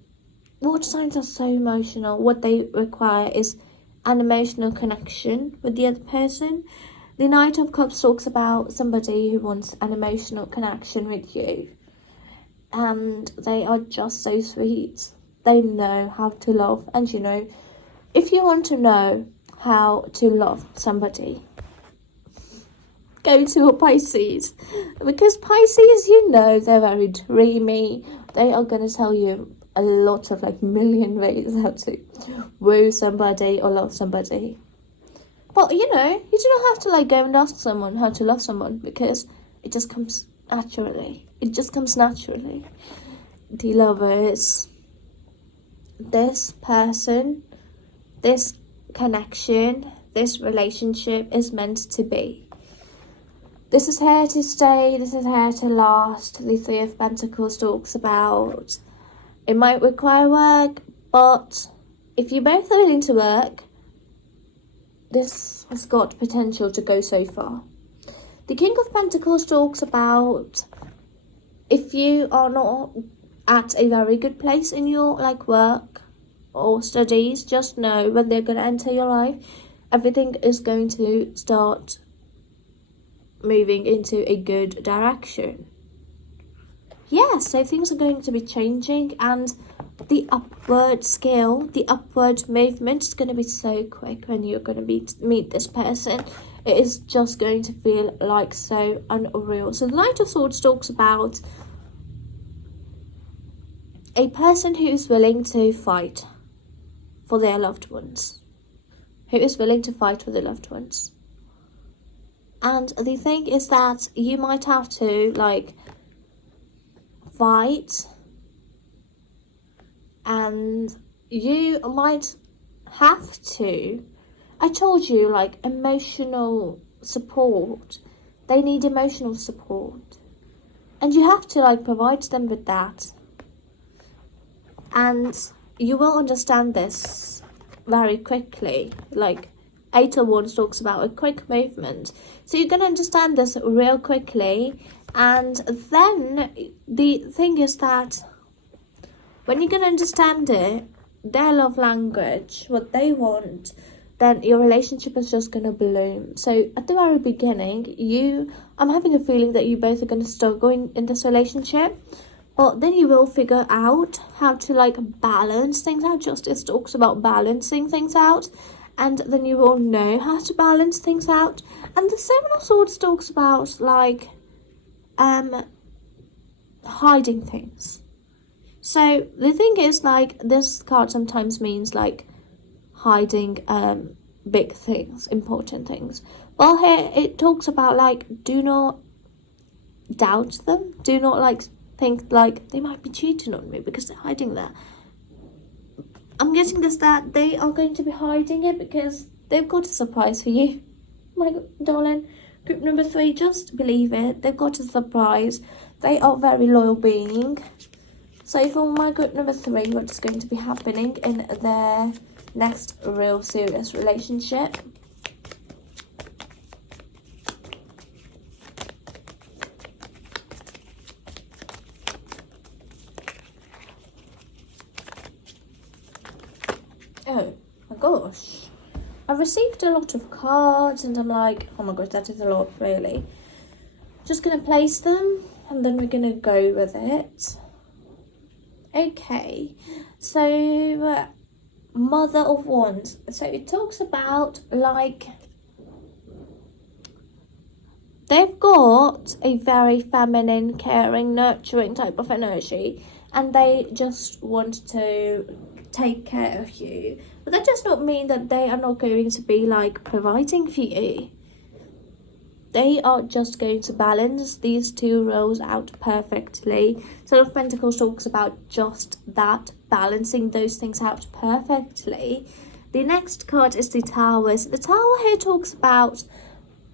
water signs are so emotional. What they require is an emotional connection with the other person, The Knight of Cups talks about somebody who wants an emotional connection with you. And they are just so sweet. They know how to love. And you know, if you want to know how to love somebody, go to a Pisces. Because Pisces, you know, they're very dreamy. They are going to tell you a lot of like million ways how to woo somebody or love somebody. But you know, you do not have to like go and ask someone how to love someone, because it just comes naturally. It just comes naturally. The Lovers. This person, this connection, this relationship is meant to be. This is here to stay. This is here to last. The Three of Pentacles talks about it might require work, but if you both are willing to work, this has got potential to go so far. The King of Pentacles talks about if you are not at a very good place in your like work or studies, just know when they're going to enter your life, everything is going to start moving into a good direction. Yeah, so things are going to be changing, and the upward scale, the upward movement is going to be so quick when you're going to meet this person. It is just going to feel like so unreal. So the Knight of Swords talks about a person who is willing to fight for their loved ones. Who is willing to fight for their loved ones. And the thing is that you might have to like fight, and you might have to, I told you, like emotional support. They need emotional support, and you have to like provide them with that. And you will understand this very quickly. Like Eight of Wands talks about a quick movement, so you're going to understand this real quickly. And then the thing is that when you're going to understand it, their love language, what they want, then your relationship is just going to bloom. So at the very beginning, I'm having a feeling that you both are going to struggle in this relationship. But then you will figure out how to like balance things out. Justice talks about balancing things out. And then you will know how to balance things out. And the Seven of Swords talks about like hiding things. So the thing is, like, this card sometimes means like hiding big things, important things. Well, here it talks about like, do not doubt them. Do not like think like they might be cheating on me because they're hiding that. I'm getting this that they are going to be hiding it because they've got a surprise for you. My darling, group number 3, just believe it. They've got a surprise. They are very loyal being. So for my group number 3, what's going to be happening in their next real serious relationship? Oh my gosh. I've received a lot of cards and I'm like, oh my gosh, that is a lot, really. Just going to place them and then we're going to go with it. Okay, so Mother of Wands. So it talks about like they've got a very feminine, caring, nurturing type of energy, and they just want to take care of you. But that does not mean that they are not going to be like providing for you. They are just going to balance these two roles out perfectly. Ten of Pentacles talks about just that, balancing those things out perfectly. The next card is the Towers. The Tower here talks about,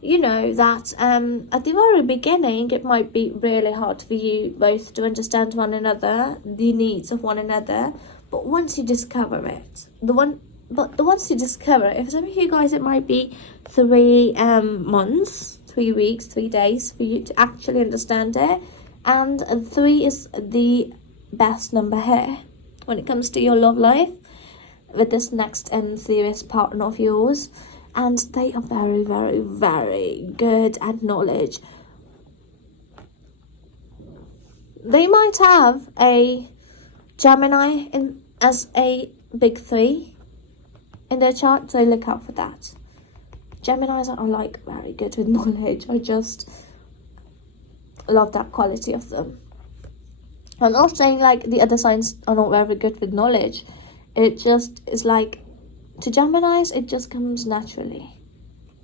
you know, that at the very beginning it might be really hard for you both to understand one another, the needs of one another. But once you discover it, once you discover it, for some of you guys it might be 3 months, 3 weeks, 3 days for you to actually understand it. And 3 is the best number here when it comes to your love life with this next serious partner of yours. and they are very, very, very good at knowledge. They might have a Gemini as a big 3 in their chart, so look out for that. Geminis are like very good with knowledge. I just love that quality of them. I'm not saying like the other signs are not very good with knowledge. It just is like, to Geminis, it just comes naturally.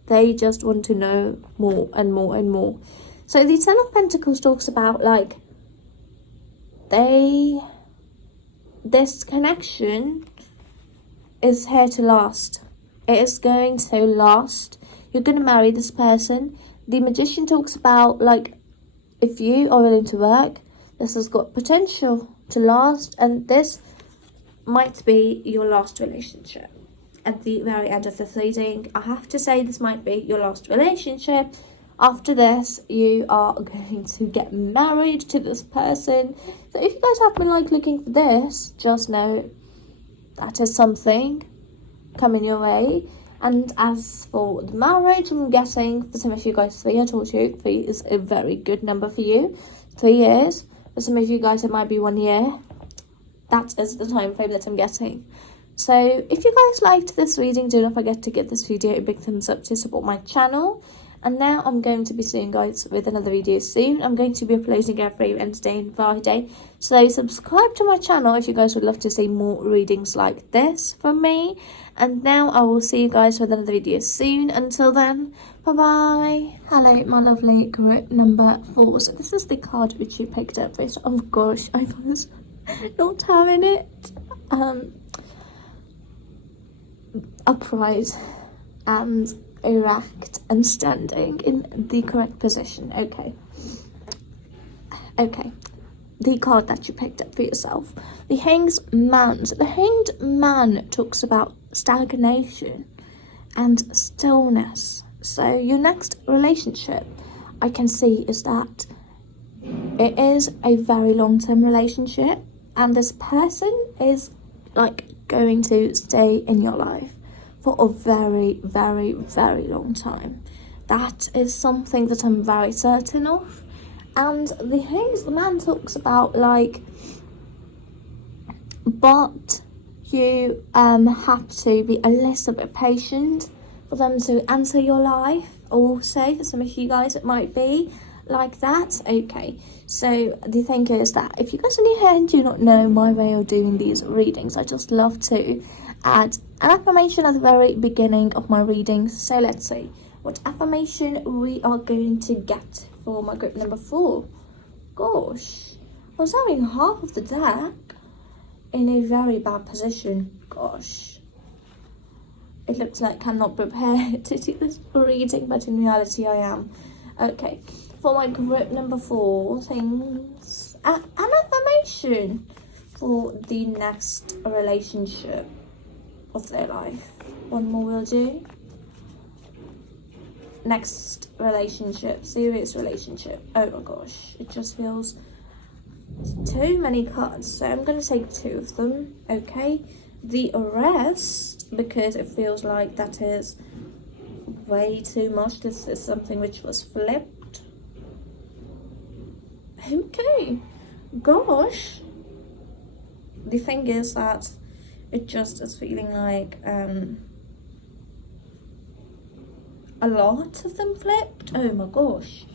They just want to know more and more and more. So the Ten of Pentacles talks about like this connection is here to last. It is going to last. You're going to marry this person. The Magician talks about like, if you are willing to work, this has got potential to last, and this might be your last relationship. At the very end of this reading, I have to say this might be your last relationship. After this, you are going to get married to this person. So if you guys have been like looking for this, just know that is something coming your way. And as for the marriage, I'm guessing for some of you guys 3, I told you 3 is a very good number for you. 3 years. For some of you guys, it might be 1 year. That is the time frame that I'm getting. So if you guys liked this reading, do not forget to give this video a big thumbs up to support my channel. And now I'm going to be seeing you guys with another video soon. I'm going to be uploading every Wednesday and Friday. So subscribe to my channel if you guys would love to see more readings like this from me. And now I will see you guys with another video soon. Until then, bye-bye. Hello, my lovely group number 4. So this is the card which you picked up. Oh gosh, I was not having it. Upright and erect and standing in the correct position. Okay, the card that you picked up for yourself, the Hanged Man. So the Hanged Man talks about stagnation and stillness. So your next relationship, I can see, is that it is a very long-term relationship, and this person is like going to stay in your life for a very, very, very long time. That is something that I'm very certain of. And the Hanged Man talks about like, but you have to be a little bit patient for them to enter your life. Also, for some of you guys, it might be like that. Okay, so the thing is that if you guys are new here and do not know my way of doing these readings, I just love to add an affirmation at the very beginning of my readings. So let's see what affirmation we are going to get for my group number 4. Gosh, I was having half of the deck in a very bad position. Gosh, it looks like I'm not prepared to do this reading, but in reality I am. Okay, for my group number 4, things, an affirmation for the next relationship of their life. One more will do. Next relationship, serious relationship. Oh my gosh, it just feels too many cards, so I'm going to take 2 of them. Okay, the rest, because it feels like that is way too much. This is something which was flipped. Okay, gosh, the thing is that it just is feeling like a lot of them flipped. Oh my gosh,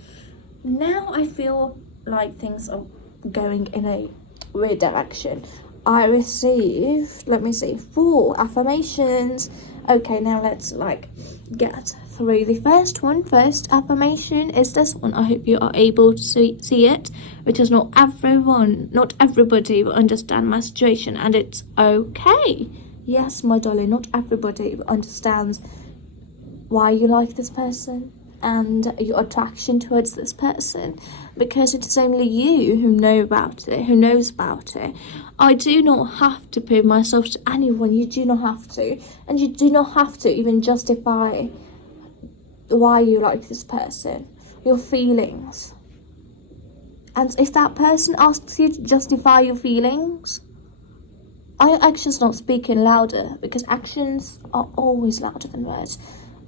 now I feel like things are going in a weird direction. I received, let me see, 4 affirmations. Okay, now let's like get through the first affirmation is this one. I hope you are able to see it, because not everybody will understand my situation, and it's okay. Yes, my darling, not everybody understands why you like this person and your attraction towards this person, because it is only you who knows about it. I do not have to prove myself to anyone. You do not have to, and you do not have to even justify why you like this person, your feelings. And if that person asks you to justify your feelings, are your actions not speaking louder? Because actions are always louder than words.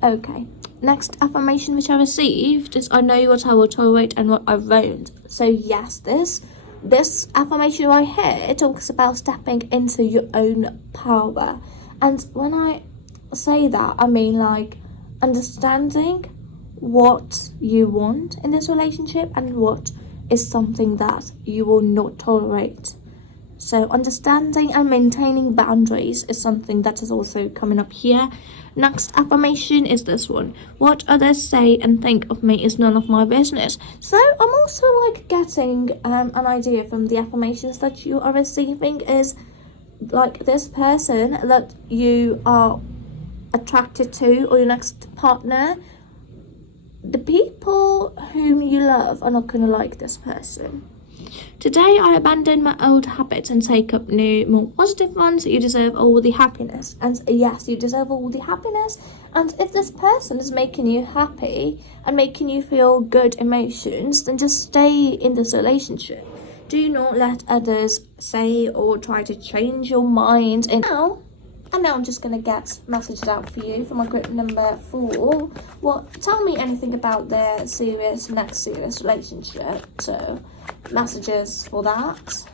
Okay, next affirmation which I received is I know what I will tolerate and what I won't. So yes, this affirmation right here, it talks about stepping into your own power. And when I say that, I mean like understanding what you want in this relationship and what is something that you will not tolerate. So understanding and maintaining boundaries is something that is also coming up here. Next affirmation is this one. What others say and think of me is none of my business. So I'm also like getting an idea from the affirmations that you are receiving is like this person that you are attracted to or your next partner. The people whom you love are not going to like this person. Today I abandon my old habits and take up new, more positive ones. You deserve all the happiness. And yes, you deserve all the happiness. And if this person is making you happy and making you feel good emotions, then just stay in this relationship. Do not let others say or try to change your mind. And now I'm just going to get messages out for you for my group number 4. Well, tell me anything about their next serious relationship. So, messages for that.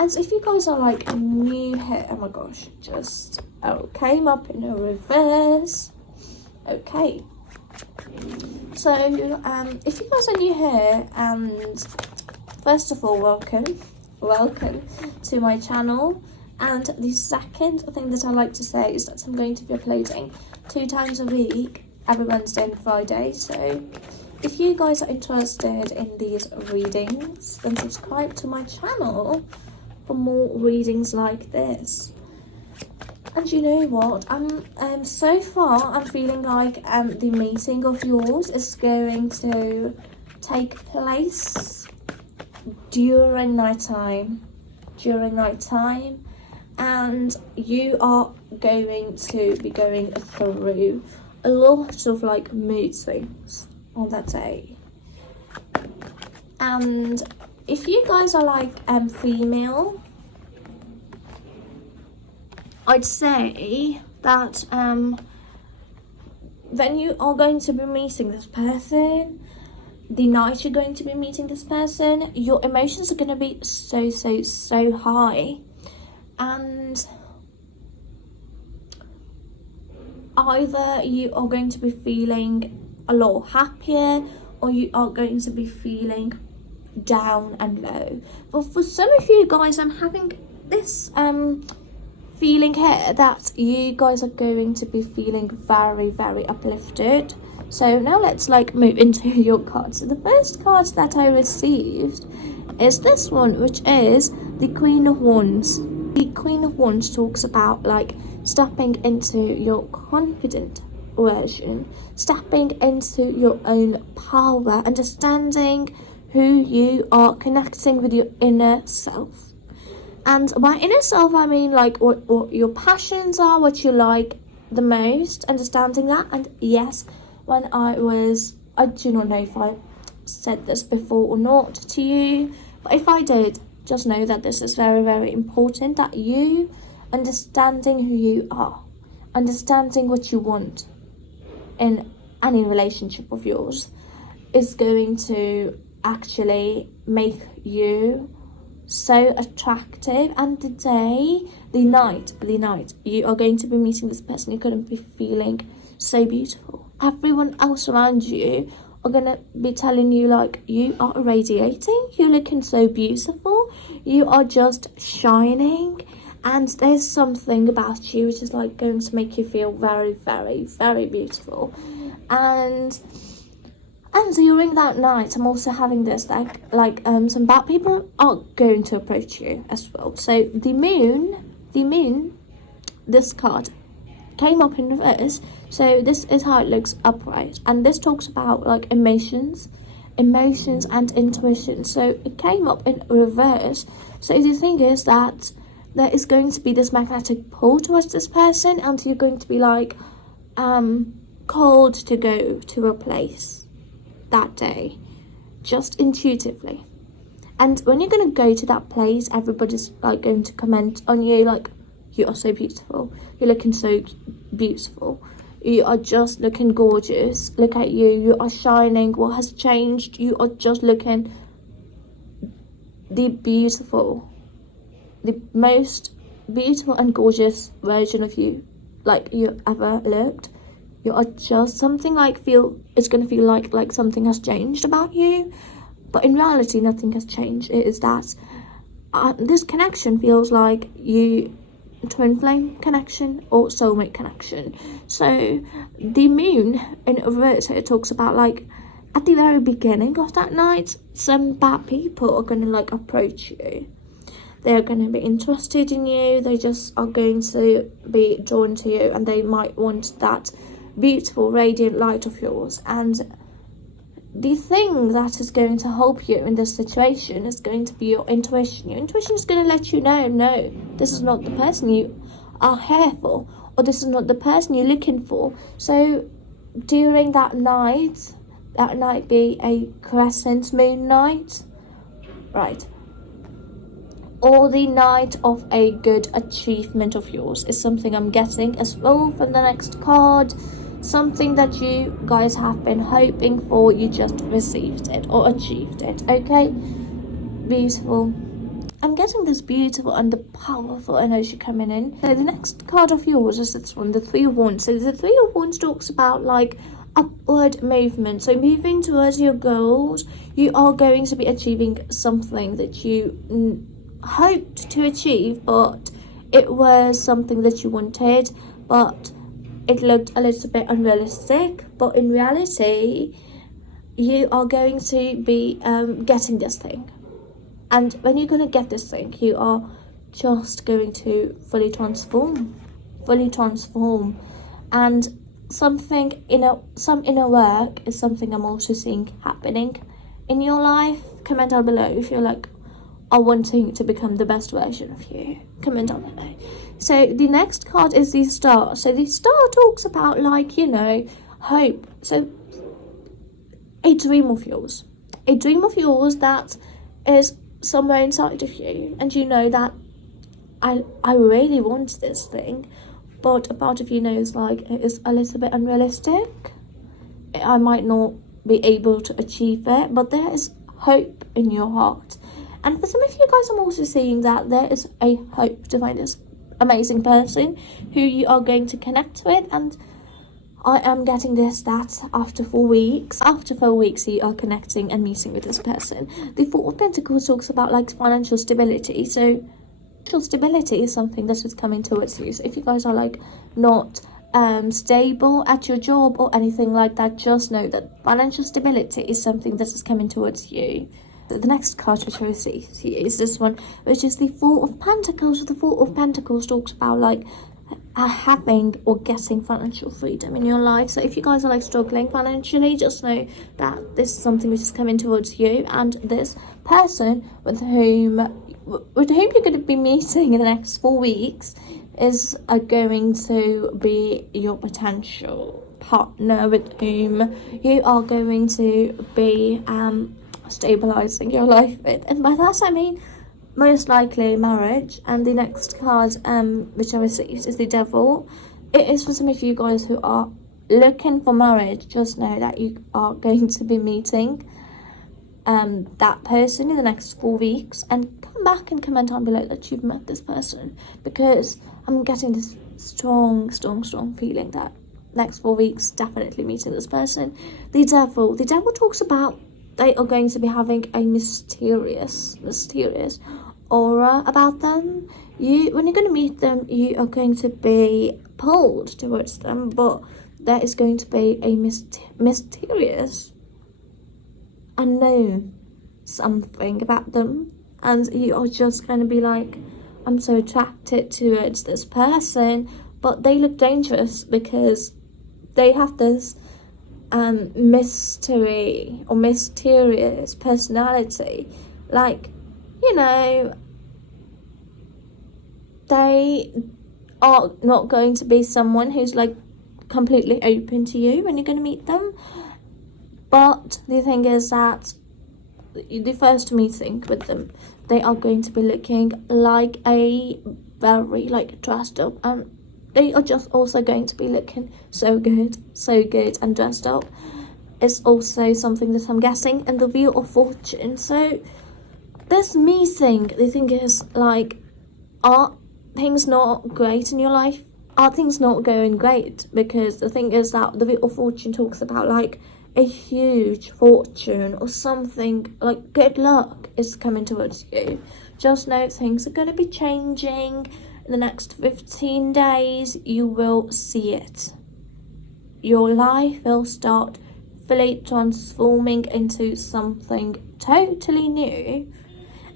And so if you guys are like new here, oh my gosh, just came up in a reverse. Okay. So, if you guys are new here, and first of all, welcome to my channel. And the second thing that I like to say is that I'm going to be uploading 2 times a week, every Wednesday and Friday. So if you guys are interested in these readings, then subscribe to my channel for more readings like this. And you know what? So far I'm feeling like the meeting of yours is going to take place during nighttime. And you are going to be going through a lot of like mood swings on that day. And if you guys are like female, I'd say that then you are going to be meeting this person. The night you're going to be meeting this person, your emotions are going to be so high. And either you are going to be feeling a lot happier or you are going to be feeling down and low. But for some of you guys, I'm having this feeling here that you guys are going to be feeling very uplifted. So now let's like move into your cards. So the first card that I received is this one, which is the Queen of Wands. The Queen of Wands talks about like stepping into your confident version, stepping into your own power, understanding who you are, connecting with your inner self. And by inner self, I mean like what your passions are, what you like the most, understanding that. And yes, when I do not know if I said this before or not to you, but if I did, just know that this is very important, that you understanding who you are, understanding what you want in any relationship of yours is going to actually make you so attractive. And the night you are going to be meeting this person, you're going to be feeling so beautiful. Everyone else around you are gonna be telling you like you are radiating, you're looking so beautiful, you are just shining, and there's something about you which is like going to make you feel very beautiful. And during that night, I'm also having this like some bad people are going to approach you as well. So the moon, this card came up in reverse. So this is how it looks upright, and this talks about like emotions and intuition. So it came up in reverse. So the thing is that there is going to be this magnetic pull towards this person, and you're going to be like called to go to a place that day, just intuitively. And when you're going to go to that place, everybody's like going to comment on you like, you are so beautiful, you're looking so beautiful. You are just looking gorgeous. Look at you. You are shining. What has changed? You are just looking the most beautiful and gorgeous version of you like you ever looked. You are just something like it's gonna feel like something has changed about you, but in reality nothing has changed. It is that this connection feels like you twin flame connection or soulmate connection. So the moon in reverse here talks about like at the very beginning of that night, some bad people are gonna like approach you. They're gonna be interested in you. They just are going to be drawn to you, and they might want that beautiful radiant light of yours. And the thing that is going to help you in this situation is going to be your intuition. Your intuition is going to let you know, no, this is not the person you are here for, or this is not the person you're looking for. So during that night be a crescent moon night, right, or the night of a good achievement of yours is something I'm getting as well from the next card. Something that you guys have been hoping for, you just received it or achieved it. Okay, beautiful. I'm getting this beautiful and the powerful energy coming in. So the next card of yours is this one, the Three of Wands. So the Three of Wands talks about like upward movement. So moving towards your goals, you are going to be achieving something that you hoped to achieve, but it was something that you wanted, but it looked a little bit unrealistic. But in reality, you are going to be getting this thing. And when you're going to get this thing, you are just going to fully transform. And some inner work is something I'm also seeing happening in your life. Comment down below if you're like are wanting to become the best version of you. Comment down below. So the next card is the Star. So the Star talks about like, you know, hope. So a dream of yours that is somewhere inside of you, and you know that I really want this thing, but a part of you knows like it is a little bit unrealistic. I might not be able to achieve it, but there is hope in your heart. And for some of you guys, I'm also seeing that there is a hope to find this amazing person who you are going to connect with. And I am getting this, that after 4 weeks you are connecting and meeting with this person. The Four of Pentacles talks about like financial stability. So financial stability is something that is coming towards you. So if you guys are like not stable at your job or anything like that, just know that financial stability is something that is coming towards you. The next card which I receive is this one, which is the Four of Pentacles. The Four of Pentacles talks about like having or getting financial freedom in your life. So if you guys are like struggling financially, just know that this is something which is coming towards you, and this person with whom you're going to be meeting in the next 4 weeks is going to be your potential partner with whom you are going to be stabilizing your life with. And by that I mean most likely marriage. And the next card which I received is the Devil. It is for some of you guys who are looking for marriage. Just know that you are going to be meeting that person in the next 4 weeks, and come back and comment down below that you've met this person, because I'm getting this strong feeling that next 4 weeks definitely meeting this person. The Devil talks about they are going to be having a mysterious aura about them. When you're going to meet them, you are going to be pulled towards them, but there is going to be a mysterious unknown something about them, and you are just going to be like, I'm so attracted towards this person, but they look dangerous because they have this mystery or mysterious personality. Like, you know, they are not going to be someone who's like completely open to you when you're going to meet them. But the thing is that the first meeting with them, they are going to be looking like a very like dressed up and they are just also going to be looking so good and dressed up. It's also something that I'm guessing in the Wheel of Fortune. So this meeting, the thing is, like, are things not great in your life? Are things not going great? Because the thing is that the Wheel of Fortune talks about like a huge fortune or something, like good luck is coming towards you. Just know things are going to be changing in the next 15 days. You will see it. Your life will start fully transforming into something totally new.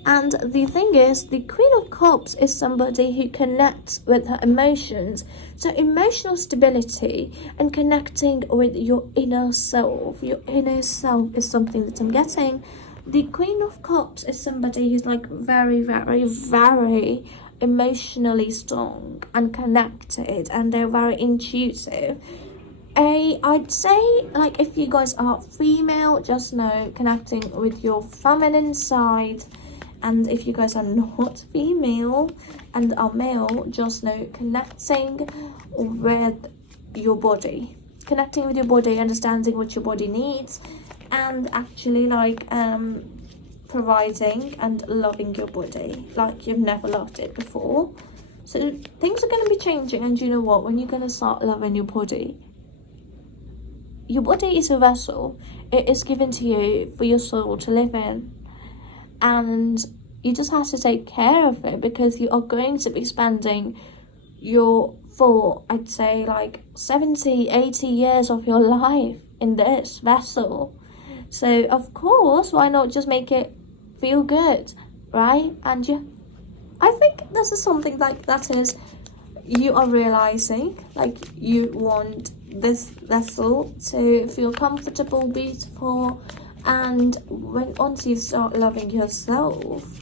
And the thing is, the Queen of Cups is somebody who connects with her emotions. So emotional stability and connecting with your inner self. Your inner self is something that I'm getting. The Queen of Cups is somebody who's like very, very, very emotionally strong and connected, and they're very intuitive. I'd say, like, if you guys are female, just know connecting with your feminine side. And if you guys are not female and are male, just know connecting with your body. Connecting with your body, understanding what your body needs, and actually like providing and loving your body like you've never loved it before. So things are going to be changing, and you know what? When you're going to start loving your body is a vessel. It is given to you for your soul to live in. And you just have to take care of it, because you are going to be spending your full, I'd say like 70, 80 years of your life in this vessel. So of course, why not just make it feel good, right? And I think this is something like that is, you are realizing like you want this vessel to feel comfortable, beautiful, and once you start loving yourself,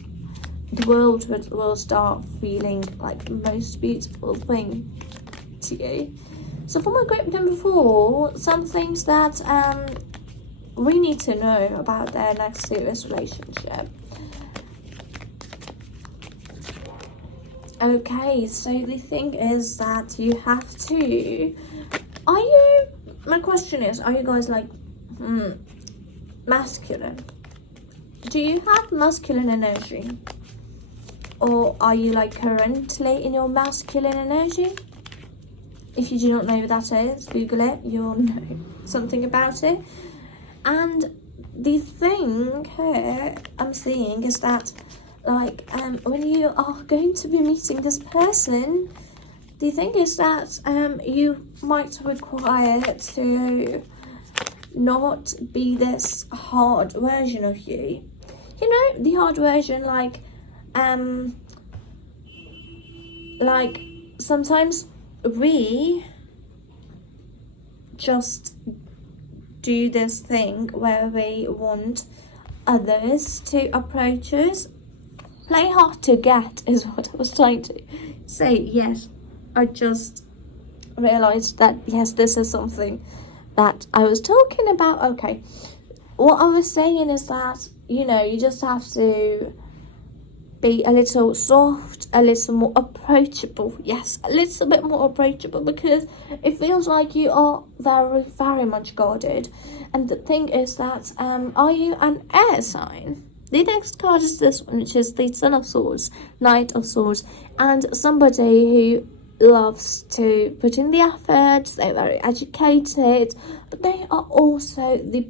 the world will start feeling like the most beautiful thing to you. So for my group number 4, some things that we need to know about their next serious relationship. Okay, so the thing is that you have to, my question is, are you guys like masculine? Do you have masculine energy? Or are you like currently in your masculine energy? If you do not know what that is, Google it, you'll know something about it. And the thing here I'm seeing is that like when you are going to be meeting this person, the thing is that you might require to not be this hard version of you. You know, the hard version, like sometimes we just do this thing where we want others to approach us. Play hard to get is what I was trying to say. Yes, I just realized that, yes, this is something that I was talking about. Okay, what I was saying is that, you know, you just have to be a little soft, a little more approachable. Yes, a little bit more approachable, because it feels like you are very, very much guarded. And the thing is that, are you an air sign? The next card is this one, which is the Son of Swords, Knight of Swords, and somebody who loves to put in the effort. They're very educated, but they are also the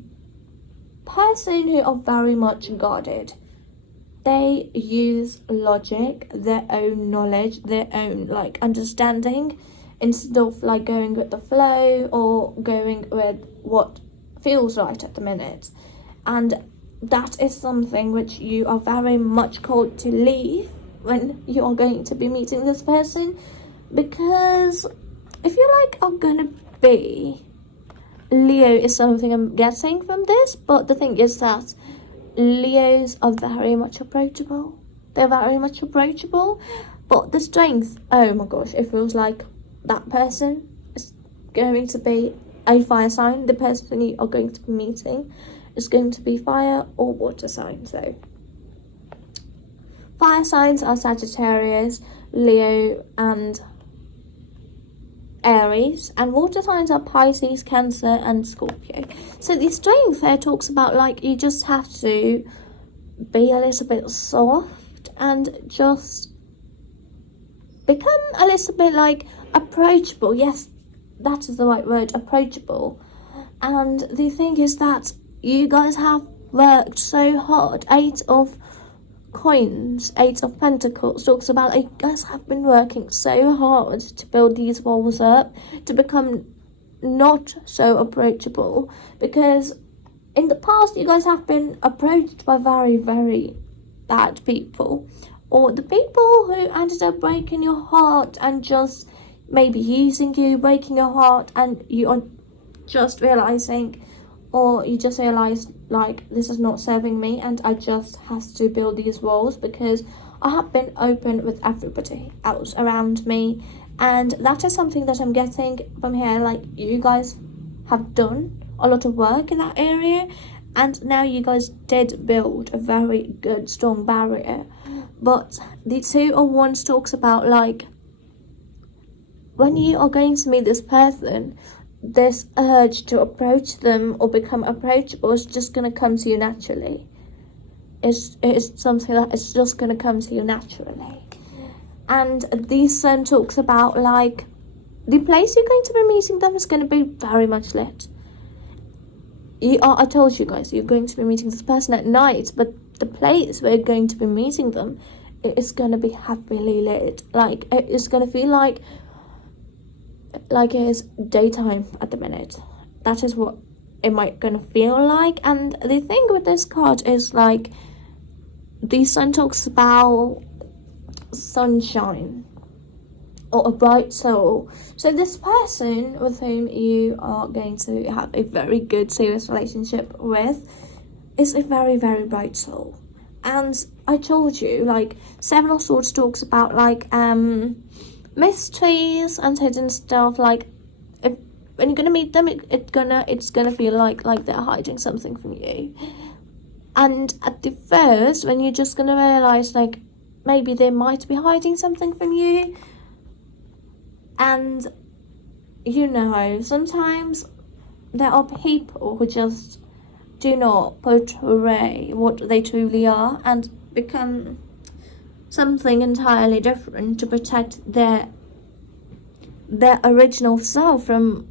person who are very much guarded. They use logic, their own knowledge, their own like understanding, instead of like going with the flow or going with what feels right at the minute. And that is something which you are very much called to leave when you are going to be meeting this person, because if you like are gonna be Leo is something I'm getting from this, but the thing is that Leos are very much approachable. They're very much approachable, but the strength, oh my gosh, it feels like that person is going to be a fire sign. The person you are going to be meeting is going to be fire or water sign. So fire signs are Sagittarius, Leo, and Aries, and water signs are Pisces, Cancer, and Scorpio. So the strength there talks about like you just have to be a little bit soft and just become a little bit like approachable. Yes, that is the right word, approachable. And the thing is that you guys have worked so hard. Eight of Coins, Eight of Pentacles talks about you guys have been working so hard to build these walls up, to become not so approachable, because in the past you guys have been approached by very, very bad people, or the people who ended up breaking your heart and just maybe using you, breaking your heart, and you are just realizing, or you just realize like this is not serving me and I just have to build these walls because I have been open with everybody else around me. And that is something that I'm getting from here, like you guys have done a lot of work in that area, and now you guys did build a very good strong barrier. But the Two of Wands talks about like when you are going to meet this person, this urge to approach them or become approachable is just going to come to you naturally. It's something that is just going to come to you naturally. And the Sun talks about like the place you're going to be meeting them is going to be very much lit. I told you guys, you're going to be meeting this person at night, but the place where you're going to be meeting them, it is going to be heavily lit. Like it is going to feel like it is daytime at the minute. That is what it might gonna feel like. And the thing with this card is like the Sun talks about sunshine or a bright soul. So this person with whom you are going to have a very good serious relationship with is a very, very bright soul. And I told you, like, Seven of Swords talks about like mysteries and hidden stuff. Like when you're gonna meet them, it's gonna feel like they're hiding something from you. And at the first, when you're just gonna realize like maybe they might be hiding something from you, and you know, sometimes there are people who just do not portray what they truly are and become something entirely different to protect their original self from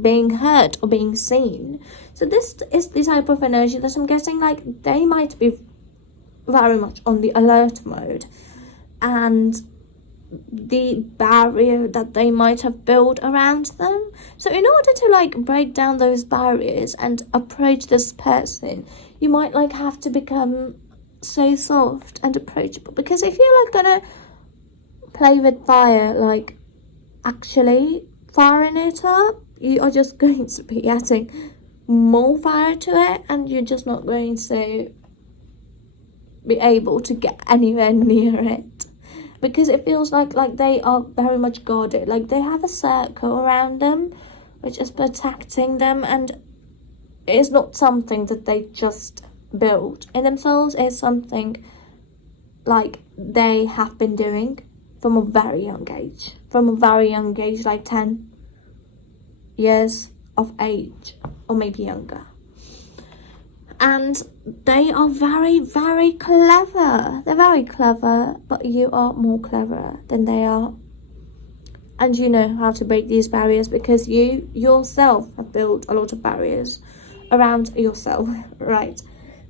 being hurt or being seen. So this is the type of energy that I'm getting, like they might be very much on the alert mode, and the barrier that they might have built around them. So in order to like break down those barriers and approach this person, you might like have to become so soft and approachable, because if you're like gonna play with fire, like actually firing it up, you are just going to be adding more fire to it, and you're just not going to be able to get anywhere near it, because it feels like they are very much guarded. Like they have a circle around them which is protecting them, and it is not something that they just build in themselves. It's something like they have been doing from a very young age. Like 10 years of age or maybe younger. And they are very, very clever. They're very clever, but you are more clever than they are. And you know how to break these barriers, because you yourself have built a lot of barriers around yourself, right?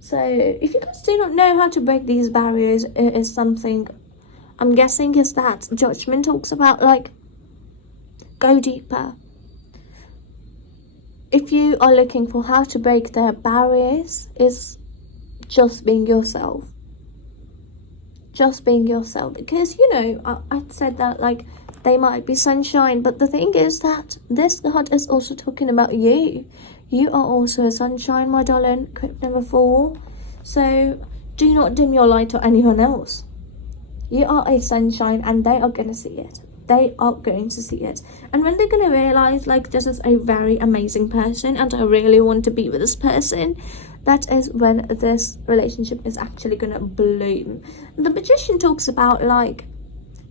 So if you guys do not know how to break these barriers, it is something I'm guessing is that Judgment talks about, like, go deeper. If you are looking for how to break their barriers, is just being yourself. Just being yourself. Because, you know, I said that, like, they might be sunshine, but the thing is that this card is also talking about you. You are also a sunshine, my darling, crypt number 4. So do not dim your light to anyone else. You are a sunshine, and they are going to see it. They are going to see it. And when they're going to realize, like, this is a very amazing person and I really want to be with this person, that is when this relationship is actually going to bloom. The Magician talks about, like,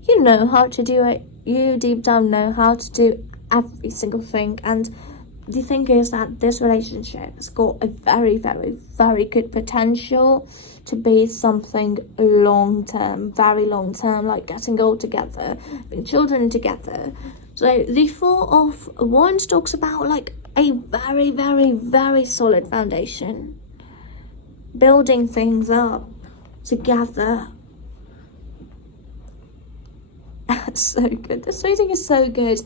you know how to do it. You deep down know how to do every single thing. And the thing is that this relationship has got a very, very, very good potential to be something long term, very long term, like getting old together, having children together. So the Four of Wands talks about like a very, very, very solid foundation, building things up together. That's so good. This reading is so good.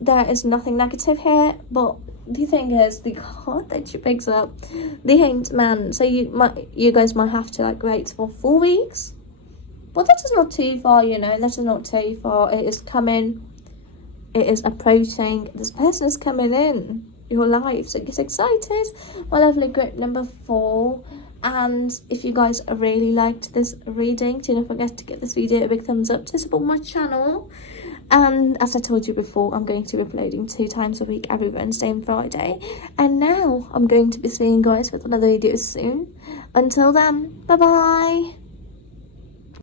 There is nothing negative here, but the thing is, the card that she picks up, the Hanged Man. So you guys might have to like wait for 4 weeks, but that is not too far, you know. That is not too far. It is coming. It is approaching. This person is coming in your life, so get excited. My lovely group number 4. And if you guys really liked this reading, do not forget to give this video a big thumbs up to support my channel. And as I told you before, I'm going to be uploading 2 times a week, every Wednesday and Friday. And now I'm going to be seeing you guys with another video soon. Until then, bye bye.